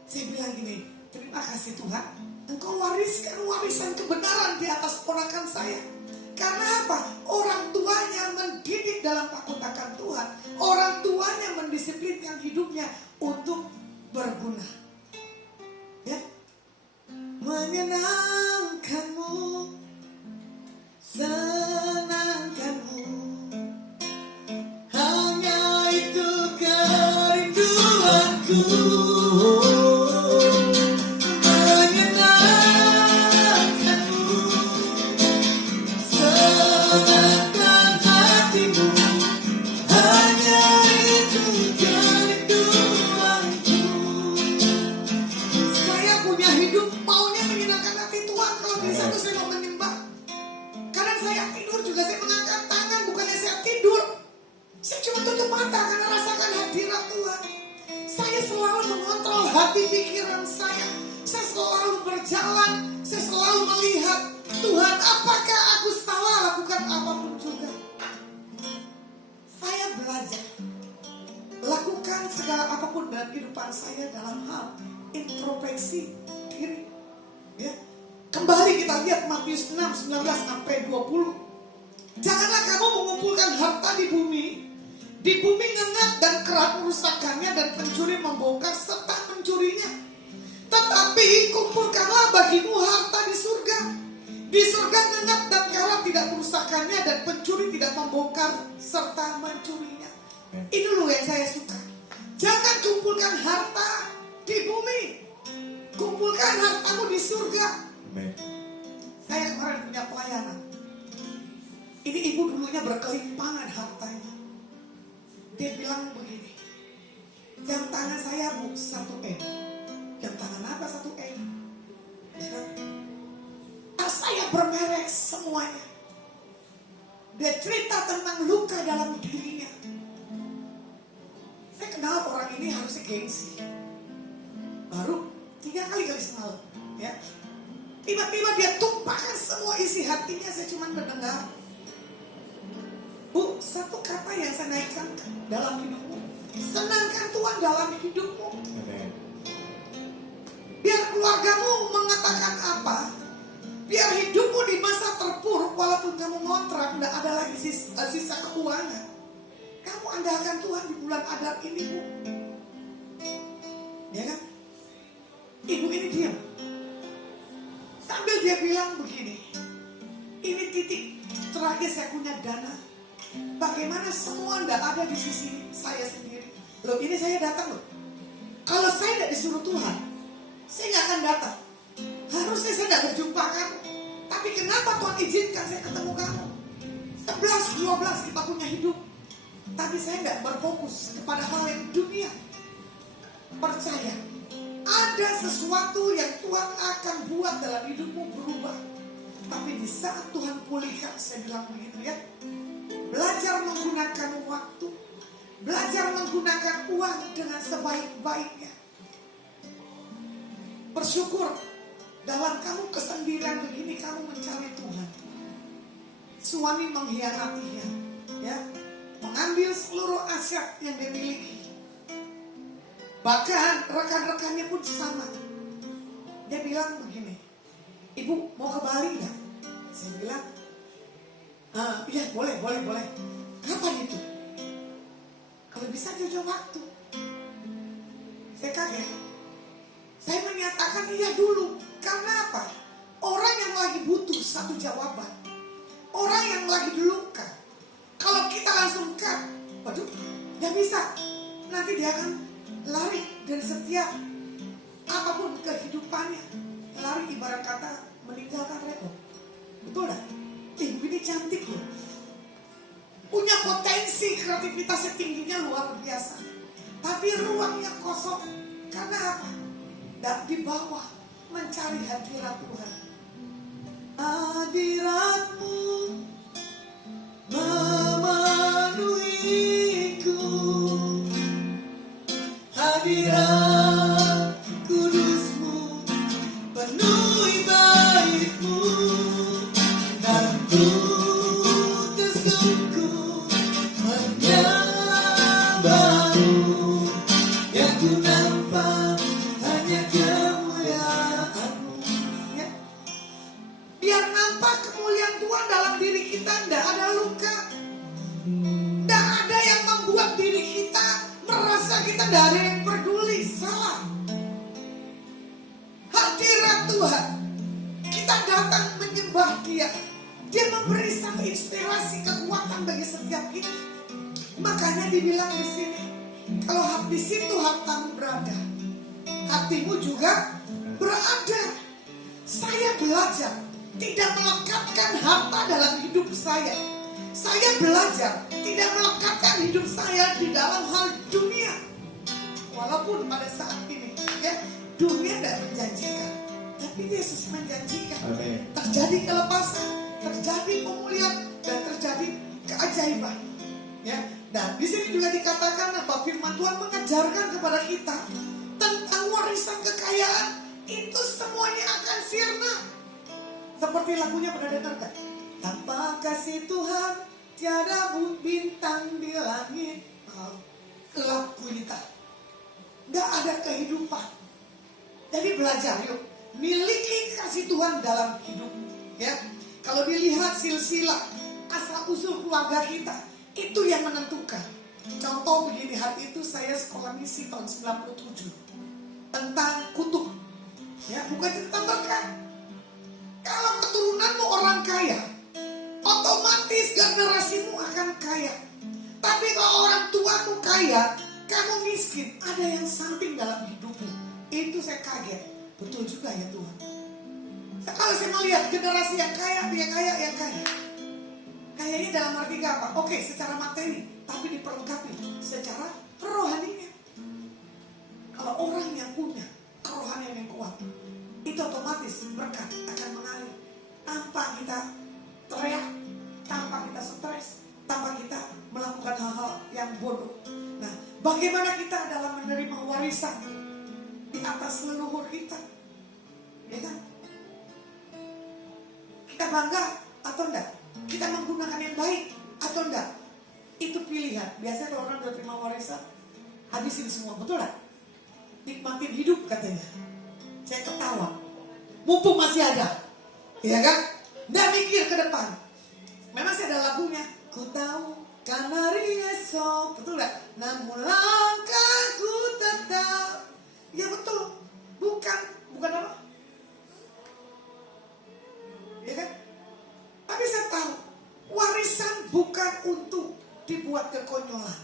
Saya bilang gini, terima kasih Tuhan, Engkau wariskan warisan kebenaran di atas ponakan saya. Karena apa? Orang tuanya mendidik dalam takut akan Tuhan. Orang tuanya mendisiplinkan hidupnya untuk berguna. Ya, menyenangkanmu, senangkanmu, hanya itu kerinduanku. Menyenangkanmu, senangkan hatimu, hanya itu kerinduanku. Saya punya hidup maunya menyenangkan hati Tuhan. Kalau bisa tuh saya mau menyembah. Kadang saya tidur juga saya mengangkat tangan, bukannya saya tidur. Saya cuma tutup mata karena rasakan hadirat Tuhan. Saya selalu mengontrol hati pikiran saya. Saya selalu berjalan, saya selalu melihat Tuhan, apakah aku salah lakukan apapun juga. Saya belajar lakukan segala apapun dalam kehidupan saya dalam hal introspeksi diri. Ya. Kembali kita lihat Matius 6, 19 sampai 20. Janganlah kamu mengumpulkan harta di bumi. Di bumi ngengat dan kerat merusakannya dan pencuri membongkar serta mencurinya. Tetapi kumpulkanlah bagimu harta di surga. Di surga ngengat dan kerat tidak merusakannya dan pencuri tidak membongkar serta mencurinya. Ini loh yang saya suka. Jangan kumpulkan harta di bumi. Kumpulkan hartamu di surga. Saya kemarin punya pelayanan. Ini ibu dulunya berkelimpangan hartanya. Dia bilang begini, jam tangan saya bu 1 M. Jam tangan apa 1 M? Ya kan? Tas saya bermerek semuanya. Dia cerita tentang luka dalam dirinya. Saya kenal orang ini harusnya gengsi. Baru 3 kali semalam, ya. Tiba-tiba dia tumpahkan semua isi hatinya. Saya cuma mendengar. Bu, 1 kata yang saya naikkan dalam hidupmu. Senangkan Tuhan dalam hidupmu. Biar keluargamu mengatakan apa, biar hidupmu di masa terpuruk, walaupun kamu ngontrak, tidak ada lagi sisa keuangan, kamu andalkan Tuhan di bulan Adar ini bu. Ya kan? Ibu ini diam. Sambil dia bilang begini, ini titik terakhir saya punya dana. Bagaimana semua tidak ada di sisi saya sendiri. Loh ini saya datang loh. Kalau saya tidak disuruh Tuhan, saya nggak akan datang. Harusnya saya tidak berjumpa kamu. Tapi kenapa Tuhan izinkan saya ketemu kamu? 11-12 kita punya hidup. Tapi saya tidak berfokus kepada hal yang dunia. Percaya, ada sesuatu yang Tuhan akan buat dalam hidupmu berubah. Tapi di saat Tuhan pulihkan, saya bilang begitu ya. Belajar menggunakan waktu. Belajar menggunakan uang dengan sebaik-baiknya. Bersyukur dalam kamu kesendirian begini kamu mencari Tuhan. Suami mengkhianatinya, ya, mengambil seluruh aset yang dia miliki. Bahkan rekan-rekannya pun sama. Dia bilang begini, ibu mau ke Bali nggak? Saya bilang, iya boleh. Kapan itu? Kalau bisa jauh-jauh waktu. Saya kaget. Saya menyatakan iya dulu. Karena apa? Orang yang lagi butuh satu jawaban. Orang yang lagi luka. Kalau kita langsung cut, waduh, gak bisa. Nanti dia akan lari dari setiap apapun kehidupannya. Lari ibarat kata meninggalkan repot. Betul gak? Ibu ini cantik loh. Punya potensi kreativitasnya tingginya luar biasa. Tapi ruangnya kosong. Karena apa? Dan di bawah mencari hadirat Tuhan. Hadirat-Mu memenuhiku. Hadirat kudus-Mu penuhi bait-Mu. Dan tersungkur menyembah-Mu. Yang ku nampak hanya kemuliaan-Mu. Ya. Biar nampak kemuliaan Tuhan dalam diri kita, tidak ada luka. Tidak ada yang membuat diri kita merasa kita tidak ada yang peduli. Salah. Hadirat Tuhan, kita datang menyembah Dia. Dia memberi satu inspirasi, kekuatan bagi setiap kita. Makanya dibilang di sini, kalau di situ hartamu berada, hatimu juga berada. Saya belajar tidak melekatkan harta dalam hidup saya. Saya belajar tidak melekatkan hidup saya di dalam hal dunia. Walaupun pada saat ini, ya, dunia tidak menjanjikan, tapi Yesus menjanjikan. Amin. Terjadi kelepasan, terjadi pemulihan, dan terjadi keajaiban. Ya, dan di sini juga dikatakan bahwa firman Tuhan mengajarkan kepada kita tentang warisan kekayaan itu semuanya akan sirna. Seperti lagunya pernah dengarkan? Tanpa kasih Tuhan tiada bintang di langit. Gelap gulita, nggak ada kehidupan. Jadi belajar yuk, miliki kasih Tuhan dalam hidup. Ya, kalau dilihat silsilah asal usul keluarga kita, itu yang menentukan. Contoh begini, hari itu saya sekolah misi tahun 97 tentang kutub. Ya, bukan tentang berkat. Kalau keturunanmu orang kaya, otomatis generasimu akan kaya. Tapi kalau orang tuamu kaya, kamu miskin, ada yang samping dalam hidupmu. Itu saya kaget. Betul juga ya Tuhan. Kalau saya melihat generasi yang kaya, dia kaya, yang kaya. Kayaknya dalam arti apa? Oke, secara materi, tapi diperlengkapi secara rohaninya. Kalau orang yang punya kerohanian yang kuat, itu otomatis berkat akan mengalir tanpa kita teriak, tanpa kita stres, tanpa kita melakukan hal-hal yang bodoh. Nah, bagaimana kita dalam menerima warisan di atas leluhur kita? Ya kan? Kita bangga atau enggak? Kita menggunakan yang baik atau enggak? Itu pilihan. Biasanya kalau orang udah terima warisan, habisin semua, betul enggak? Nikmatin hidup katanya. Saya ketawa. Mumpung masih ada. Ya kan? Nggak mikir ke depan. Memang saya ada lagunya. Ku tahu kan hari esok. Betul enggak? Namun langkahku tetap. Ya betul. Bukan apa? Ya kan? Tapi saya tahu warisan bukan untuk dibuat kekonyolan.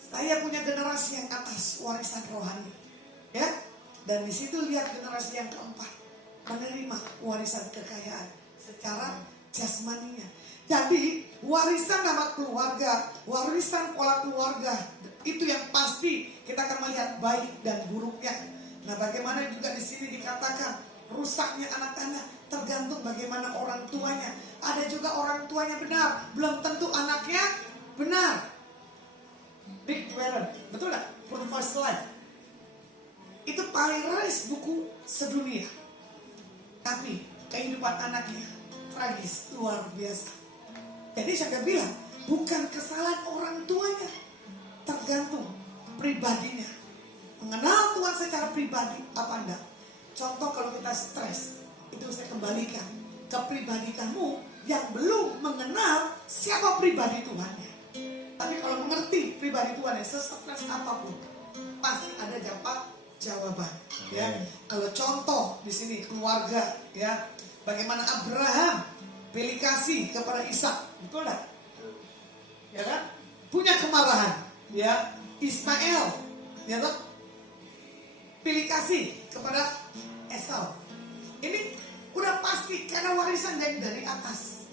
Saya punya generasi yang atas, warisan rohani. Ya? Dan di situ lihat generasi yang keempat menerima warisan kekayaan secara jasmaninya. Jadi warisan nama keluarga, warisan pola keluarga, itu yang pasti kita akan melihat baik dan buruknya. Nah, bagaimana juga di sini dikatakan rusaknya anak-anak tergantung bagaimana orang tuanya. Ada juga orang tuanya benar, belum tentu anaknya benar. Big Brother, betul gak? For the First Life. Itu paling laris buku sedunia. Tapi kehidupan anaknya tragis, luar biasa. Jadi saya bilang, bukan kesalahan orang tuanya, tergantung pribadinya. Mengenal Tuhan secara pribadi apa enggak. Contoh kalau kita stres, itu saya kembalikan ke pribadi kamu yang belum mengenal siapa pribadi Tuhannya. Tapi kalau mengerti pribadi Tuhannya, sestres apapun pasti ada jawaban. Ya, kalau contoh di sini keluarga, ya, bagaimana Abraham pilih kasih kepada Ishak, betul tak? Ya kan? Punya kemarahan, ya, Ismail, ya kan? Pilih kasih kepada Esau. Ini udah pasti karena warisan dari atas,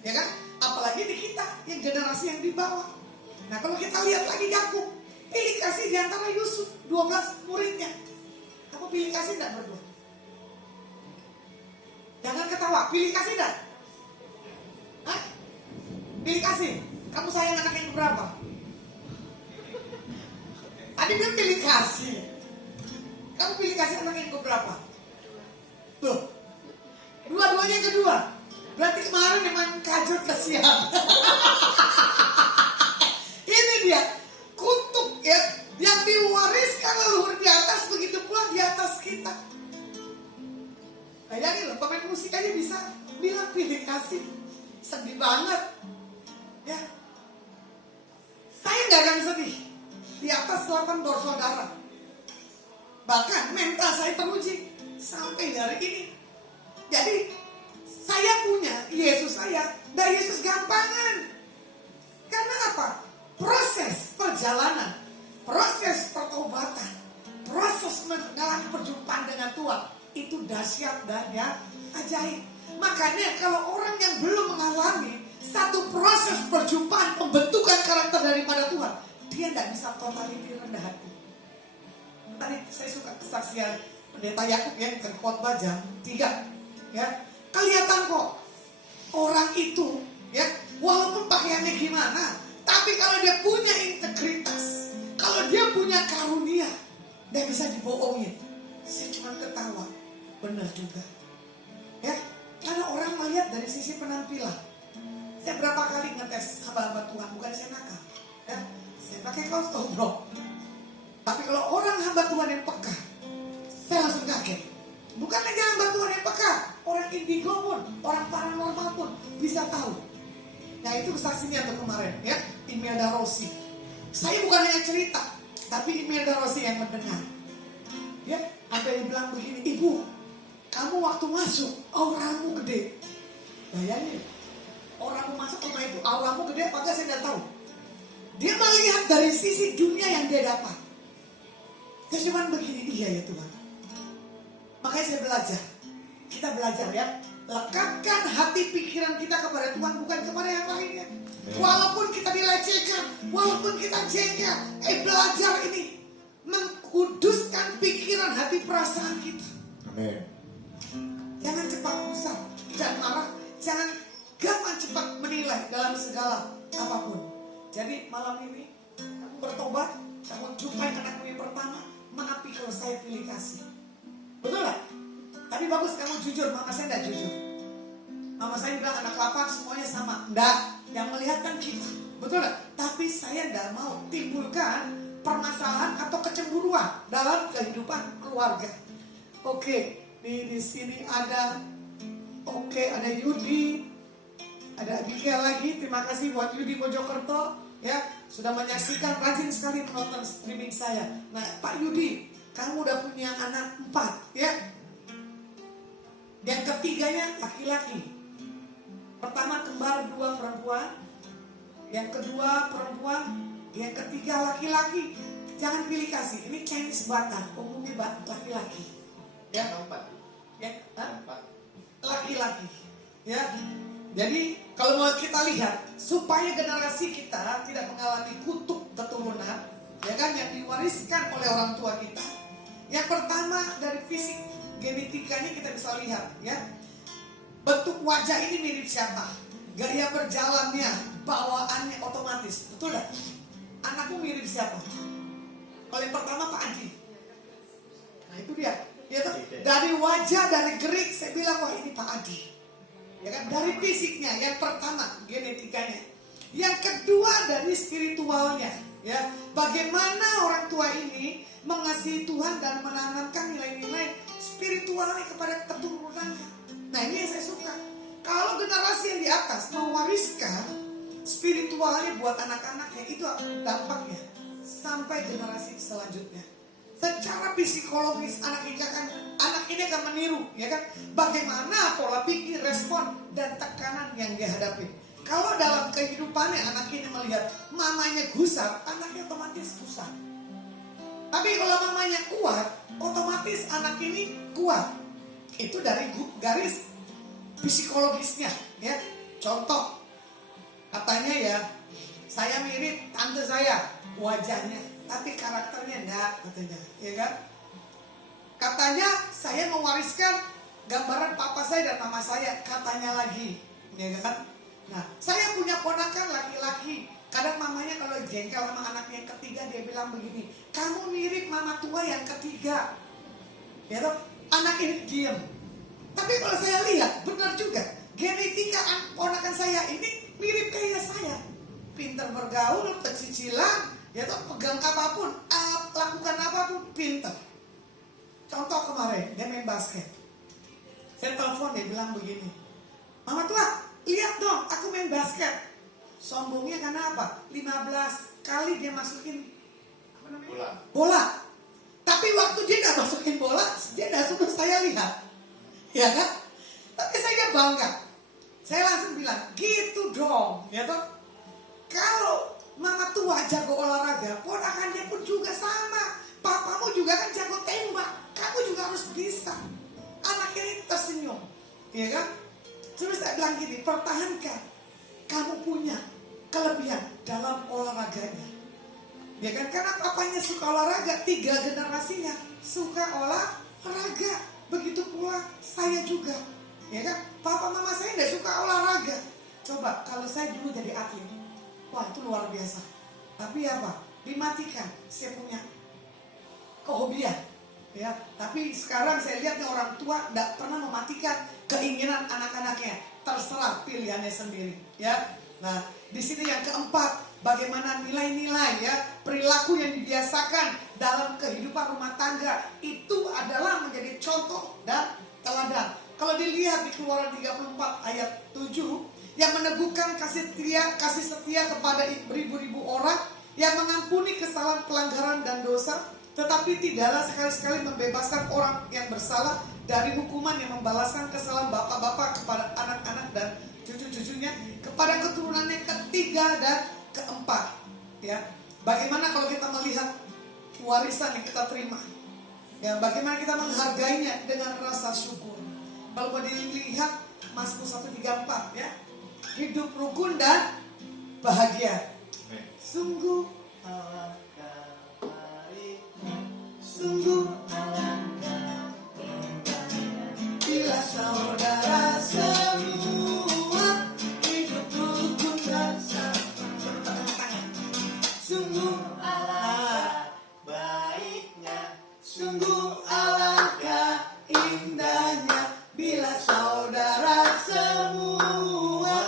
ya kan? Apalagi di kita yang generasi yang di bawah. Nah, kalau kita lihat lagi Yakub, pilih kasih di antara Yusuf, 12 muridnya. Kamu pilih kasih enggak berdua? Jangan ketawa, pilih kasih enggak? Hah? Pilih kasih. Kamu sayang anak yang berapa? Tadi dia pilih kasih. Kamu pilih kasih anak yang berapa? Tuh. Dua-duanya yang kedua. Berarti kemarin memang kajut kesian. Ini dia kutuk ya, yang diwariskan leluhur di atas, begitu pula di atas kita. Bayangin loh, pemain musik aja bisa bilang pilih kasih. Sedih banget. Ya. Saya nggak akan sedih di atas 8 bersaudara. Bahkan mental saya teruji sampai hari ini. Jadi saya punya Yesus saya, dan Yesus gampangan. Karena apa? Proses perjalanan, proses pertobatan, proses mengalami perjumpaan dengan Tuhan itu dahsyat dan ya ajaib. Makanya kalau orang yang belum mengalami satu proses perjumpaan pembentukan karakter daripada Tuhan, dia tidak bisa totaliti rendah hati. Tadi saya suka kesaksian pendeta Yakub yang khotbah jam 3, ya. Kelihatan kok orang itu, ya, walaupun pakaiannya gimana, tapi kalau dia punya integritas, kalau dia punya karunia, dia bisa dibohongin. Saya cuma ketawa, benar juga, ya. Karena orang melihat dari sisi penampilan. Saya berapa kali ngetes hamba-hamba Tuhan, bukan saya nakal, ya. Saya pakai kaos tobrok. Tapi kalau orang hamba Tuhan yang peka, saya langsung kaget. Bukan hanya hamba Tuhan yang peka, orang indigo pun, orang paranormal pun bisa tahu. Nah, itu saksinya tuh kemarin, ya, Imelda Rossi. Saya bukan hanya cerita, tapi Imelda Rossi yang mendengar. Ya, ada yang bilang begini, Ibu, kamu waktu masuk auramu gede. Bayangin, orang masuk rumah itu auramu gede, apa enggak saya tidak tahu. Dia melihat dari sisi dunia yang dia dapat. Dia cuma begini, iya ya Tuhan. Makanya saya belajar. Kita belajar ya. Lekatkan hati pikiran kita kepada Tuhan, bukan kepada yang lainnya. Walaupun kita dilecehkan, walaupun kita jengkel, belajar ini mengkuduskan pikiran hati perasaan kita. Amin. Jangan cepat gusar, jangan marah, jangan gampang cepat menilai dalam segala apapun. Jadi malam ini kamu bertobat, kamu jumpai anakmu yang pertama, maafi kalau saya pilih kasih. Betul gak? Tadi bagus kamu jujur, mama saya tidak jujur. Mama saya bilang anak 8 semuanya sama. Enggak, yang melihat kan kita. Betul gak? Tapi saya tidak mau timbulkan permasalahan atau kecemburuan dalam kehidupan keluarga. Oke, di sini ada ada Yudi, ada Abigail lagi. Terima kasih buat Yudi Mojokerto, ya, sudah menyaksikan, rajin sekali menonton streaming saya. Nah, Pak Yudi, kamu udah punya anak 4, ya. Yang ketiganya laki-laki. Pertama kembar 2 perempuan, yang kedua perempuan, yang ketiga laki-laki. Jangan pilih kasih. Ini Chinese Batak, umumnya laki-laki. Ya, 4. Ya, 4. Laki-laki. Ya. Jadi kalau mau kita lihat supaya generasi kita tidak mengalami kutuk keturunan, ya kan, yang diwariskan oleh orang tua kita. Yang pertama dari fisik, genetikanya kita bisa lihat, ya. Bentuk wajah ini mirip siapa? Gaya berjalannya, bawaannya otomatis, betul gak? Anakmu mirip siapa? Kalau yang pertama Pak Adi. Nah itu dia. Ya, dari wajah, dari gerik, saya bilang wah ini Pak Adi. Ya kan? Dari fisiknya, yang pertama genetikanya. Yang kedua dari spiritualnya, ya. Bagaimana orang tua ini mengasihi Tuhan dan menanamkan nilai-nilai spiritualnya kepada keturunannya. Nah ini yang saya suka. Kalau generasi yang di atas mewariskan spiritualnya buat anak-anaknya, itu dampaknya sampai generasi selanjutnya. Secara psikologis anak ini akan meniru, ya kan? Bagaimana pola pikir, respon dan tekanan yang dia hadapi. Kalau dalam kehidupannya anak ini melihat mamanya gusar, anaknya otomatis gusar. Tapi kalau mamanya kuat, otomatis anak ini kuat. Itu dari garis psikologisnya, ya. Contoh, katanya ya, saya mirip tante saya wajahnya, tapi karakternya enggak, katanya, ya kan? Katanya saya mewariskan gambaran papa saya dan mama saya, katanya lagi, ya kan? Nah, saya punya ponakan laki-laki. Kadang mamanya kalau jengkel sama anaknya yang ketiga, dia bilang begini, kamu mirip mama tua yang ketiga. Ya toh, anak ini diam. Tapi kalau saya lihat, benar juga, genetika ponakan saya ini mirip kayak saya. Pintar bergaul, pecicilan, ya toh, pegang apapun, lakukan apapun, pintar. Contoh kemarin, dia main basket. Saya telepon, dia bilang begini, mama tua, lihat dong, aku main basket. Sombongnya karena apa? 15 kali dia masukin bola. Tapi waktu dia gak masukin bola, dia gak suka saya lihat. Ya kan? Tapi saya bangga. Saya langsung bilang, gitu dong. Ya toh? Kalau mama tua jago olahraga, ponakannya pun juga sama. Papamu juga kan jago tembak. Kamu juga harus bisa. Anak ini tersenyum. Ya kan? Terus saya bilang gini, pertahankan. Kamu punya kelebihan dalam olahraganya. Ya kan? Karena papanya suka olahraga, 3 generasinya suka olahraga. Begitu pula saya juga. Ya kan? Papa mama saya tidak suka olahraga. Coba kalau saya dulu jadi atlet, wah itu luar biasa. Tapi apa? Dimatikan. Saya punya kehobian. Ya, tapi sekarang saya lihat nih orang tua tidak pernah mematikan keinginan anak-anaknya. Terserah pilihannya sendiri. Ya. Nah, di sini yang keempat, bagaimana nilai-nilai ya, perilaku yang dibiasakan dalam kehidupan rumah tangga itu adalah menjadi contoh dan teladan. Kalau dilihat di Keluaran 34 ayat 7, yang meneguhkan kasih setia kepada ribu-ribu orang, yang mengampuni kesalahan, pelanggaran dan dosa, tetapi tidaklah sekali-sekali membebaskan orang yang bersalah dari hukuman, yang membalaskan kesalahan bapak-bapak kepada anak-anak dan cucu-cucunya, kepada keturunannya ketiga dan keempat. Ya, bagaimana kalau kita melihat warisan yang kita terima? Ya, bagaimana kita menghargainya dengan rasa syukur? Kalau dilihat Mazmur 134, ya, hidup rukun dan bahagia. Sungguh alangkah baiknya, sungguh alangkah indahnya bila saudara semua hidup rukun dan sama. Sungguh alangkah baiknya, sungguh alangkah indahnya bila saudara semua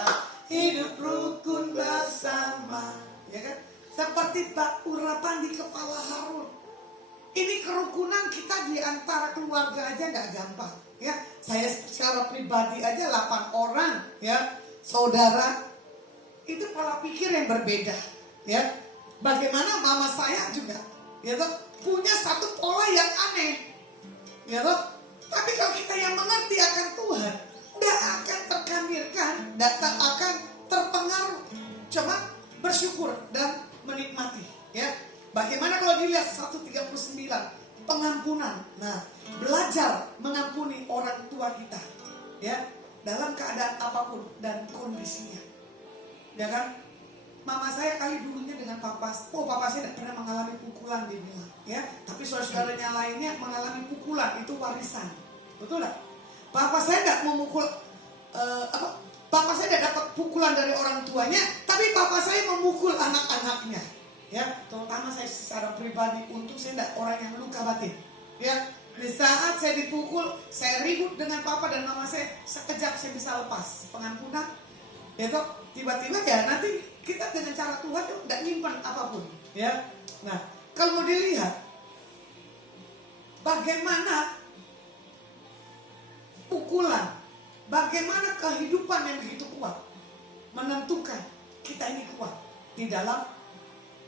hidup rukun bersama. Ya kan? Seperti urapan di kepala Harun. Ini kerukunan kita di antara keluarga aja nggak gampang. Ya, saya secara pribadi aja 8 orang, ya, saudara, itu pola pikir yang berbeda. Ya, bagaimana mama saya juga, ya toh, punya satu pola yang aneh, ya toh. Tapi kalau kita yang mengerti akan Tuhan, tidak akan terkamirkan, tidak akan terpengaruh. Cuma bersyukur dan menikmati. Ya, bagaimana kalau dilihat 139 pengampunan. Nah, belajar mengampuni orang tua kita, ya, dalam keadaan apapun dan kondisinya. Ya kan? Mama saya kali dulunya dengan papa saya tidak pernah mengalami pukulan, dia bilang, ya. Tapi saudara-saudaranya lainnya mengalami pukulan, itu warisan, betul tak? Papa saya tidak memukul, papa saya tidak dapat pukulan dari orang tuanya, tapi papa saya memukul anak-anaknya, ya. Terutama saya secara pribadi, untuk saya tidak orang yang luka batin, ya. Di saat saya dipukul, saya ribut dengan papa dan mama saya, sekejap saya bisa lepas pengampunan. Itu tiba-tiba ya nanti kita dengan cara Tuhan itu tidak nyimpan apapun, ya. Nah, kalau mau dilihat bagaimana pukulan bagaimana kehidupan yang begitu kuat menentukan kita ini kuat di dalam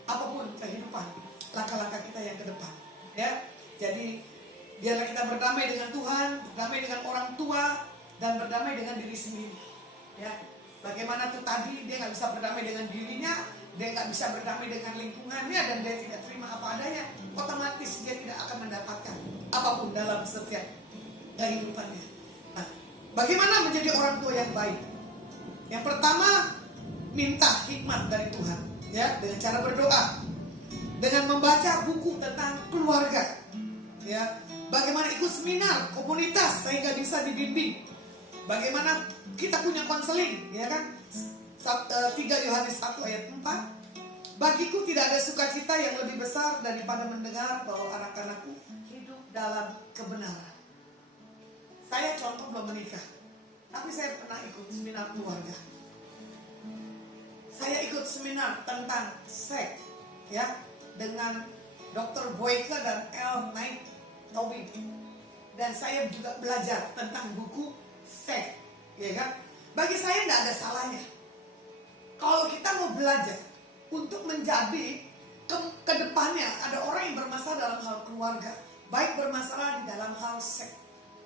apapun kehidupan, langkah-langkah kita yang ke depan. Ya, jadi biarlah kita berdamai dengan Tuhan, berdamai dengan orang tua, dan berdamai dengan diri sendiri. Ya, bagaimana tuh tadi dia nggak bisa berdamai dengan dirinya, dia nggak bisa berdamai dengan lingkungannya, dan dia tidak terima apa adanya, otomatis dia tidak akan mendapatkan apapun dalam setiap kehidupannya. Nah, bagaimana menjadi orang tua yang baik? Yang pertama, minta hikmat dari Tuhan, ya, dengan cara berdoa, dengan membaca buku tentang keluarga, ya, bagaimana ikut seminar komunitas sehingga bisa dibimbing, bagaimana kita punya konseling, ya kan, 3 Yohanes 1 ayat 4, bagiku tidak ada sukacita yang lebih besar daripada mendengar bahwa anak-anakku hidup dalam kebenaran. Saya contoh belum menikah, tapi saya pernah ikut seminar keluarga. Saya ikut seminar tentang seks, ya, dengan Dr. Boyke dan L. Knight Tobing. Dan saya juga belajar tentang buku seks, ya kan. Bagi saya tidak ada salahnya kalau kita mau belajar untuk menjadi ke depannya ada orang yang bermasalah dalam hal keluarga, baik bermasalah di dalam hal seks.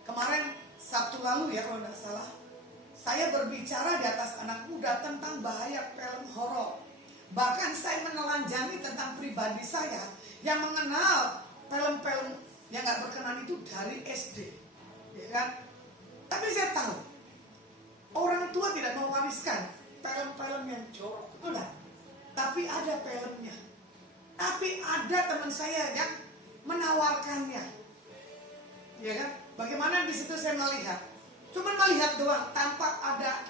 Kemarin Sabtu lalu, ya kalau tidak salah, saya berbicara di atas anak muda tentang bahaya film horor. Bahkan saya menelanjangi tentang pribadi saya yang mengenal film-film yang gak berkenan itu dari SD, ya kan? Tapi saya tahu orang tua tidak mewariskan film-film yang jorok, betul tak? Tapi ada filmnya. Tapi ada teman saya yang menawarkannya, ya kan? Bagaimana di situ saya melihat? Cuman melihat doang tanpa ada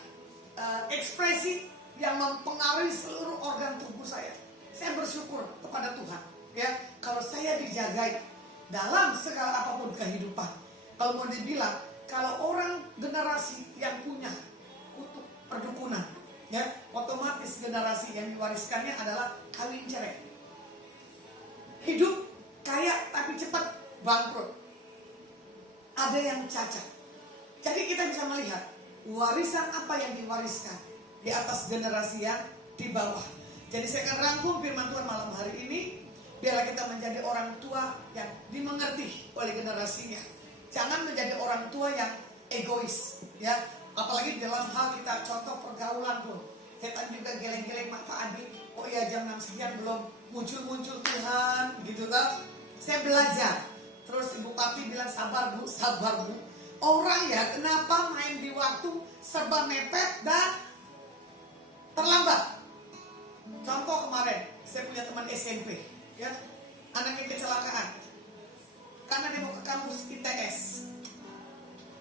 ekspresi yang mempengaruhi seluruh organ tubuh saya. Saya bersyukur kepada Tuhan, ya, kalau saya dijagai dalam segala apapun kehidupan. Kalau mau dibilang, kalau orang generasi yang punya kutub perdukunan, ya, otomatis generasi yang diwariskannya adalah kawin cerai. Hidup kaya tapi cepat bangkrut. Ada yang cacat. Jadi kita bisa melihat warisan apa yang diwariskan di atas generasi yang di bawah. Jadi saya akan rangkum firman Tuhan malam hari ini. Biarlah kita menjadi orang tua yang dimengerti oleh generasinya. Jangan menjadi orang tua yang egois, ya. Apalagi dalam hal kita contoh pergaulan pun. Setan juga geleng-geleng mata adik. Oh iya, jam 6 sekian belum muncul-muncul Tuhan, gitu kan. Saya belajar. Terus Ibu Papi bilang sabar Bu, sabar Bu. Orang ya kenapa main di waktu serba mepet dan terlambat. Contoh kemarin saya punya teman SMP, ya, anaknya kecelakaan karena dia mau ke kampus ITS.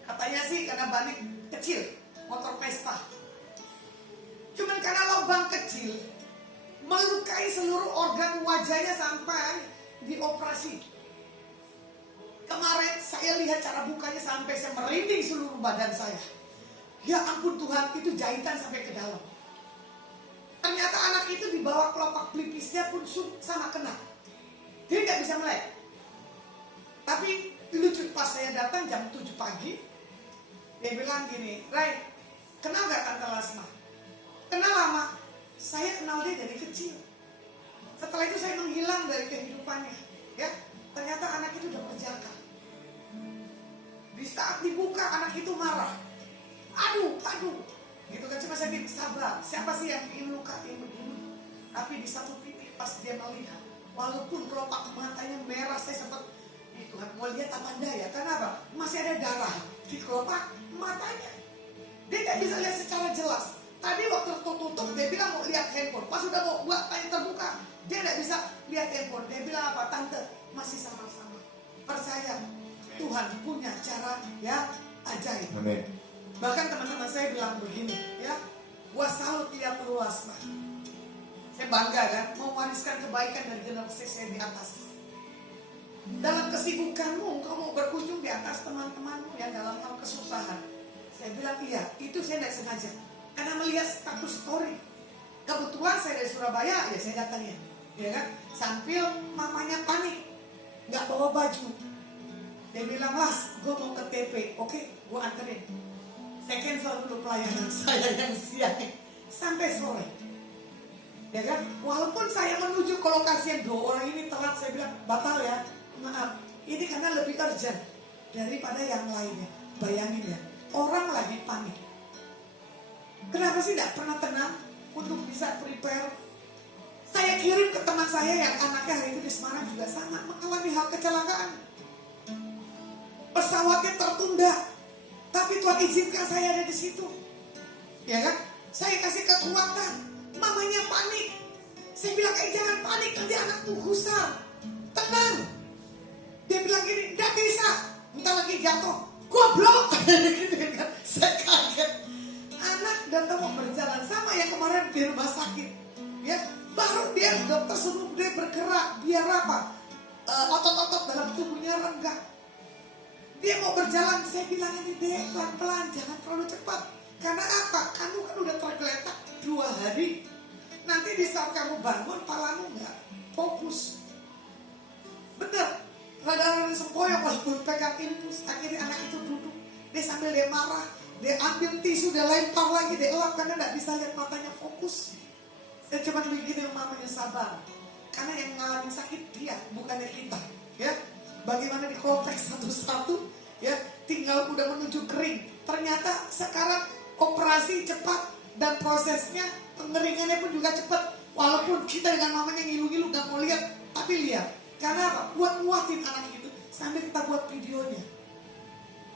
Katanya sih karena ban kecil, motor Vespa. Cuman karena lubang kecil melukai seluruh organ wajahnya sampai dioperasi. Kemarin saya lihat cara bukanya sampai saya merinding seluruh badan saya. Ya ampun Tuhan, itu jahitan sampai ke dalam. Ternyata anak itu dibawa kelopak pelipisnya pun sama kena. Dia nggak bisa melek. Tapi lucu, pas saya datang jam 7 pagi, dia bilang gini, Ray, kenal gak Tante Lasma? Kenal lama. Saya kenal dia dari kecil. Setelah itu saya menghilang dari kehidupannya. Ya, ternyata anak itu udah berjaka. Di saat dibuka anak itu marah. Aduh. Gitu kan, cuma saya bilang sabar. Siapa sih yang ingin lukain begini? Tapi di satu titik pas dia melihat, walaupun kelopak matanya merah, saya sempat, Tuhan mau lihat apa anda ya? Kenapa? Masih ada darah di kelopak matanya. Dia tidak bisa lihat secara jelas. Tadi waktu tutup dia bilang mau lihat handphone. Pas sudah mau buat tanya terbuka, dia tidak bisa lihat handphone. Dia bilang apa? Tante, masih sama-sama. Percaya, Tuhan punya cara yang ajaib. Amin. Bahkan teman-teman saya bilang begini, ya, gua salut lihat luas, Pak. Saya bangga kan, mewariskan kebaikan dari generasi saya di atas. Dalam kesibukanmu, engkau mau berkunjung di atas teman-temanmu yang dalam hal kesusahan. Saya bilang iya, itu saya tidak sengaja. Karena melihat status story. Kebetulan saya dari Surabaya, ya saya datangin, ya kan. Sambil mamanya panik, nggak bawa baju. Dia bilang, Las, gue mau ke TP, oke, gue anterin. Saya cancel dulu pelayanan saya yang siang sampai sore. Ya kan? Walaupun saya menuju ke lokasi yang 2 orang ini telat, saya bilang batal ya. Maaf, ini karena lebih urgent daripada yang lainnya. Bayangin ya, orang lagi panik. Kenapa sih tidak pernah tenang untuk bisa prepare? Saya kirim ke teman saya yang anaknya hari itu di Semarang juga sama mengalami hal kecelakaan. Pesawatnya tertunda, tapi Tuhan izinkan saya ada di situ. Ya kan? Saya kasih kekuatan. Mamanya panik. Saya bilang jangan panik, nanti anak tuh gusar. Tenang. Dia bilang gini, tidak bisa. Minta lagi jatuh. Goblok. Saya kaget. Anak datang mau berjalan sama yang kemarin di rumah sakit. Ya, baru dia dokter suruh dia bergerak. Biar apa? Otot-otot dalam tubuhnya renggang. Dia mau berjalan, saya bilang ini deh pelan-pelan, jangan terlalu cepat. Karena apa? Kamu kan udah tergeletak 2 hari. Nanti di saat kamu bangun, palamu nggak fokus. Bener, rada-rada sempoyong walaupun pegang infus. Akhirnya anak itu duduk, dia sambil dia marah, dia ambil tisu, dia lempar lagi, dia elap karena nggak bisa lihat matanya fokus. Saya cuma begini mamanya sabar, karena yang ngalamin sakit dia, bukannya kita. Ya, bagaimana di konteks satu-satu, ya, tinggal udah menuju kering. Ternyata sekarang operasi cepat dan prosesnya pengeringannya pun juga cepat. Walaupun kita dengan mamanya ngilu-ngilu gak mau lihat, tapi lihat. Karena apa? Buat nguatin anak itu sambil kita buat videonya.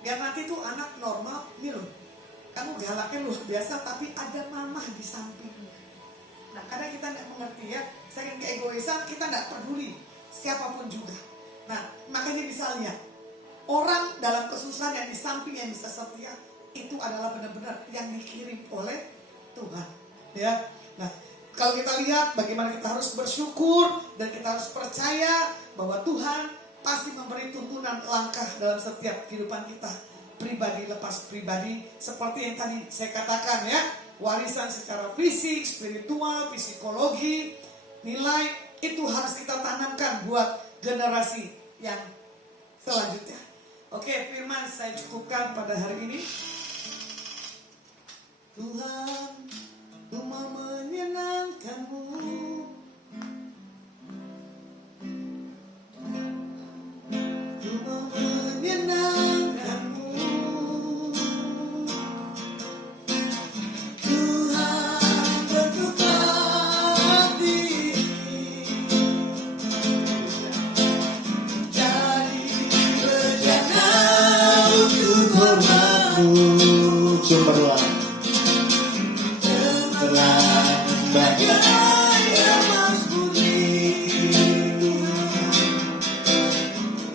Biar nanti tuh anak normal, nih loh. Kamu galaknya luar biasa, tapi ada mamah di sampingnya. Nah, karena kita gak mengerti ya, saking keegoisan kita gak peduli siapapun juga. Nah, makanya bisa lihat orang dalam kesusahan yang di samping yang bisa setia itu adalah benar-benar yang dikirim oleh Tuhan. Ya, nah kalau kita lihat bagaimana kita harus bersyukur dan kita harus percaya bahwa Tuhan pasti memberi tuntunan langkah dalam setiap kehidupan kita, pribadi lepas pribadi, seperti yang tadi saya katakan ya, warisan secara fisik, spiritual, psikologi, nilai itu harus kita tanamkan buat generasi yang selanjutnya. Oke, firman saya cukupkan pada hari ini. Tuhan, Ku mau menyenangkan-Mu. Ku mau menyenangkan-Mu. Tuhan, bertukar diri jadi bejana untuk hormat-Mu. Cemerlang bagai emas putih.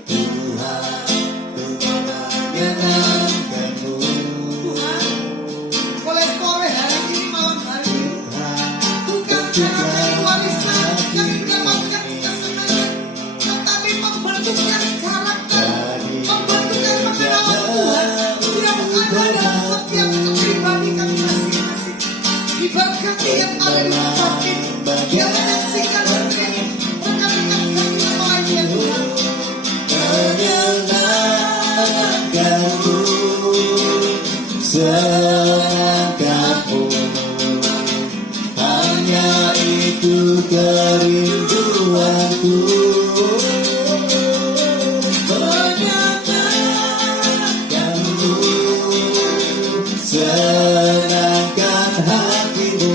Tuhan, Ku menyenangkan-Mu. Tuhan, boleh sore hari ini, malam hari ini, bukan karena warisan yang mendapatkan kesenangan, tetapi membentukkan karakter, membentukkan pengenalan Tuhan yang ada dalam setiap pribadi kami masing-masing. Diberkati yang ada di tempat ini, yang menyaksikan ini, rekan-rekan kami yang lainnya Tuhan. menyenangkan-Mu, senangkan-Mu, hanya itu kerinduanku. Menyenangkan-Mu, senangkan hatimu,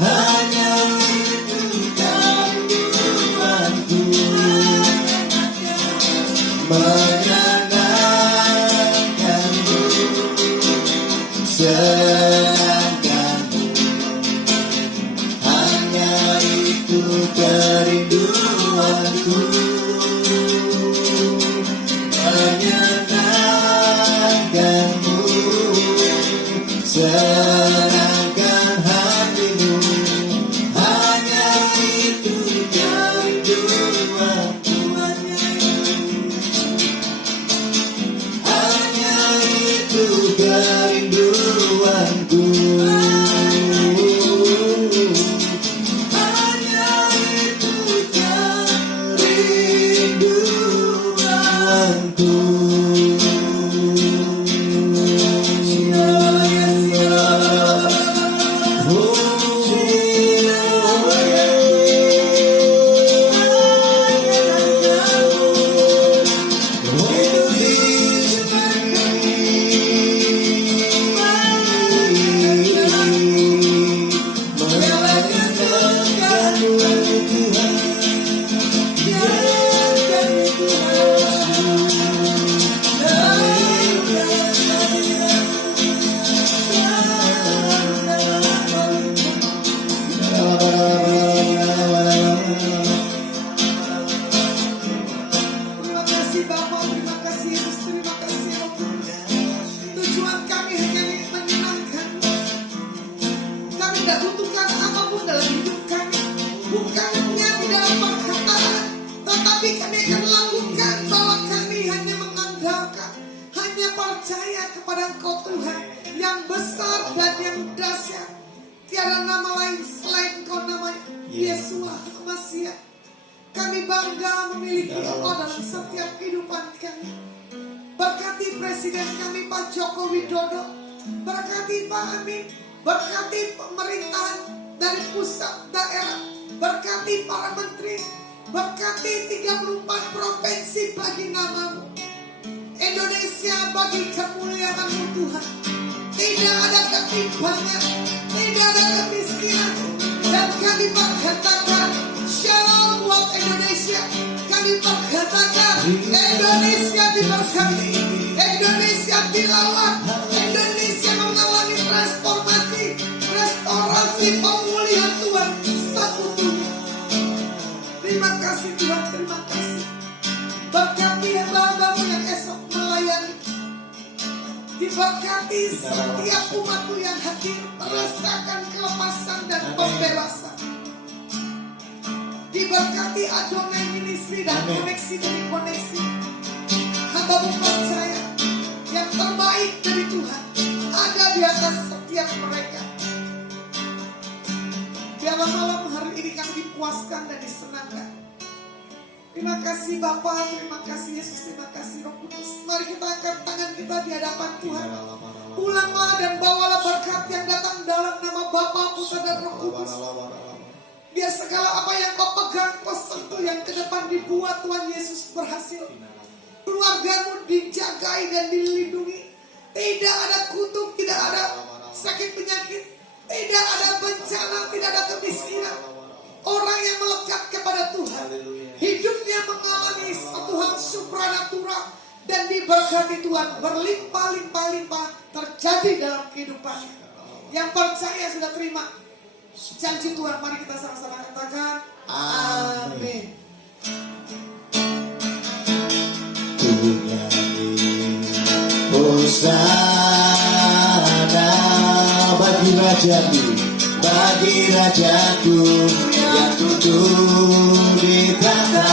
hanya itu kerinduanku. Menyenangkan-Mu, senangkan-Mu, hanya itu kerinduanku. Menyenangkan-Mu, senangkan hatimu, hanya itu kerinduanku. Hanya itu kerinduanku. Hanya itu kerinduanku. tidak butuhkan apapun dalam hidup kami. Bukan hanya di dalam perkataan, tetapi kami akan lakukan bahwa kami hanya mengandalkan, hanya percaya kepada Engkau Tuhan yang besar dan yang dahsyat. Tiada nama lain selain Engkau, namanya Yesua HaMashiach. Kami bangga memiliki Engkau dalam setiap kehidupan kami. Berkati Presiden kami Pak Joko Widodo, berkati Pak Amin, berkati pemerintahan dari pusat daerah, berkati para menteri, berkati 34 provinsi bagi nama-Mu. Indonesia bagi kemuliaan-Mu Tuhan. Tidak ada ketimpangan, tidak ada kemiskinan, dan kami berkatakan Shalom buat Indonesia. Kami berkatakan Indonesia diberkati, Indonesia dilawan, Indonesia mengalami transformasi, restorasi, pemulihan Tuhan satu dunia. Terima kasih Tuhan, terima kasih. Berkati hamba-Mu yang esok melayani. Diberkati setiap umat-Mu yang hadir, merasakan kelepasan dan pembebasan. Diberkati Adonai Ministry dan koneksi dari koneksi. Hamba-Mu percaya yang terbaik dari Tuhan ada di atas setiap mereka. Biarlah malam hari ini kami dipuaskan dan disenangkan. Terima kasih Bapa, terima kasih Yesus, terima kasih Roh Kudus. Mari kita angkat tangan kita di hadapan Tuhan. Pulanglah dan bawalah berkat yang datang dalam nama Bapa, Putra dan Roh Kudus. Biar segala apa yang kau pegang, kau sentuh, yang ke depan dibuat Tuhan Yesus berhasil. Keluargamu dijagai dan dilindungi. Tidak ada kutuk, tidak ada sakit penyakit, tidak ada bencana, tidak ada kemiskinan. Orang yang melekat kepada Tuhan, hidupnya mengalami satu hal supranatural dan diberkati Tuhan, berlimpah-limpah-limpah terjadi dalam kehidupannya. Yang percaya sudah terima janji Tuhan, mari kita sama-sama katakan amin. Hosana bagi Rajaku, bagi Rajaku yang duduk di tahta.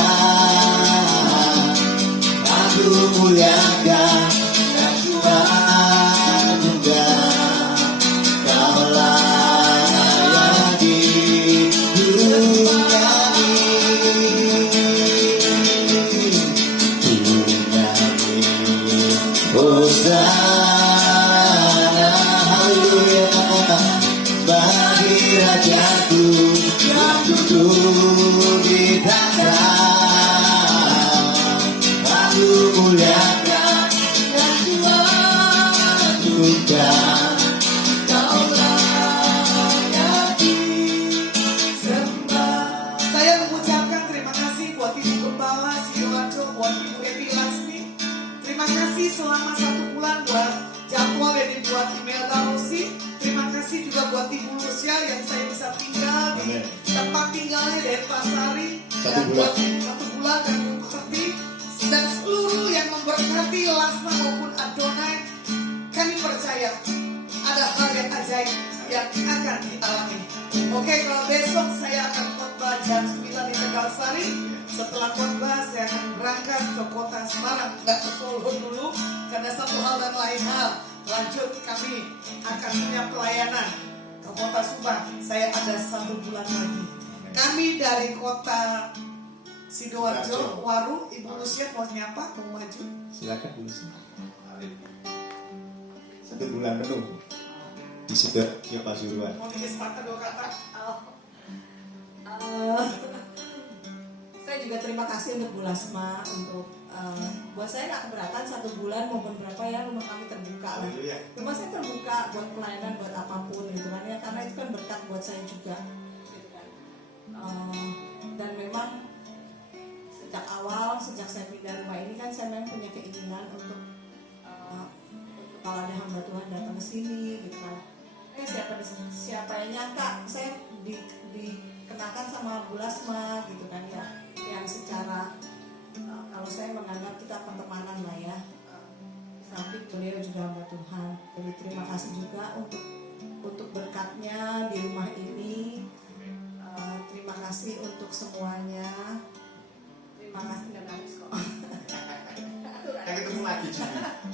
Aku muliakan dan ku agungkan, Kau layak dinyanyi. Hosana, haleluya, bagi Rajaku yang duduk di tahta. Aku muliakan dan ku agungkan, Kau layak disembah. Saya mengucapkan terima kasih buat Ibu Gembala Sidoarjo, buat Ibu Evi Lasmi. Terima kasih selama 1 bulan buat jadwal yang dibuat email Darosi. Terima kasih juga buat Ibu Lucia yang saya bisa tinggal di tempat tinggalnya Denpasar. Dan buat 1 bulan dan mengerti, dan seluruh yang memberkati Lasma maupun Adonai. Kami percaya ada hal yang ajaib yang akan dialami. Oke, kalau besok saya akan khotbah jam 9 di Tegalsari. Setelah khotbah saya akan berangkat ke kota Semarang, nggak ke Solo dulu karena satu hal dan lain hal. Lanjut kami akan punya pelayanan ke kota Subang. Saya ada 1 bulan lagi. Kami dari kota Sidoarjo, Waru. Ibu Lucia mau nyapa, mau maju? Silakan Bu Lucy. 1 bulan penuh di Sidoarjo Pasuruan. Mau nulis patah 2 kata? Saya juga terima kasih untuk Bu Lasma, untuk buat saya nggak keberatan 1 bulan maupun berapa ya, rumah kami terbuka lah. Rumah saya terbuka buat pelayanan, buat apapun gitu kan ya, karena itu kan berkat buat saya juga. Gitu kan. Dan memang sejak awal, sejak saya pindah rumah ini kan saya memang punya keinginan untuk kalau ada hamba Tuhan datang ke sini gitu kan. Siapa yang nyangka saya dikenakan sama Bu Lasma gitu kan ya, yang secara kalau saya menganggap kita pertemanan lah ya, tapi beliau juga hamba Tuhan. Jadi terima kasih juga untuk berkatnya di rumah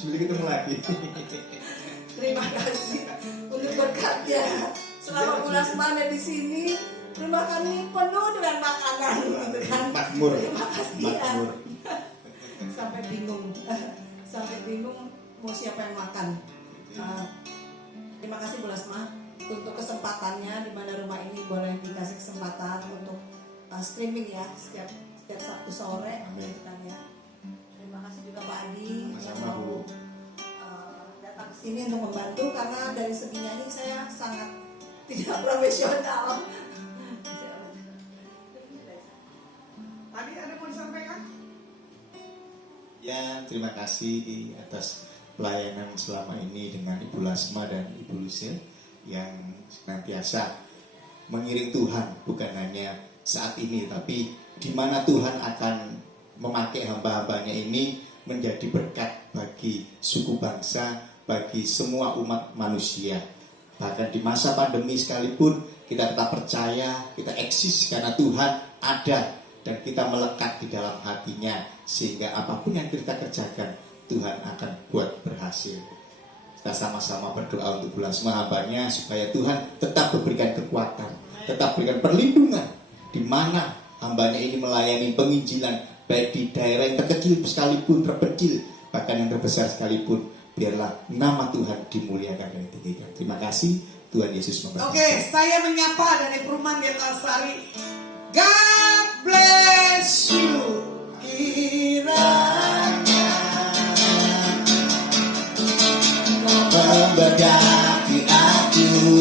Sampai ketemu lagi. Terima kasih untuk berkatnya. Selama bulan Maret di sini, rumah kami penuh dengan makanan, gitu kan. Makmur. Terima kasih ya. Makmur. Sampai bingung mau siapa yang makan. Terima kasih Bu Lasma untuk kesempatannya, di mana rumah ini boleh dikasih kesempatan untuk streaming ya setiap Sabtu sore. Amin. Gitu kan ya. Terima kasih juga Pak Adi yang Sama-sama, mau Bu. datang ke sini untuk membantu, karena dari segi nyanyi saya sangat tidak profesional. Tadi ada mau disampaikan? Ya, terima kasih atas pelayanan selama ini dengan Ibu Lasma dan Ibu Lucille yang senantiasa mengiring Tuhan, bukan hanya saat ini, tapi di mana Tuhan akan memakai hamba-hambanya ini menjadi berkat bagi suku bangsa, bagi semua umat manusia. Bahkan di masa pandemi sekalipun kita tetap percaya, kita eksis karena Tuhan ada dan kita melekat di dalam hatinya, sehingga apapun yang kita kerjakan Tuhan akan buat berhasil. Kita sama-sama berdoa untuk bulan semua hambanya supaya Tuhan tetap memberikan kekuatan, tetap berikan perlindungan di mana hambanya ini melayani penginjilan, baik di daerah yang terkecil sekalipun, terpencil, bahkan yang terbesar sekalipun. Biarlah nama Tuhan dimuliakan dan ditinggikan. Terima kasih, Tuhan Yesus memberkati. Oke, saya menyapa dari Perumahan Deta Sari. God bless you.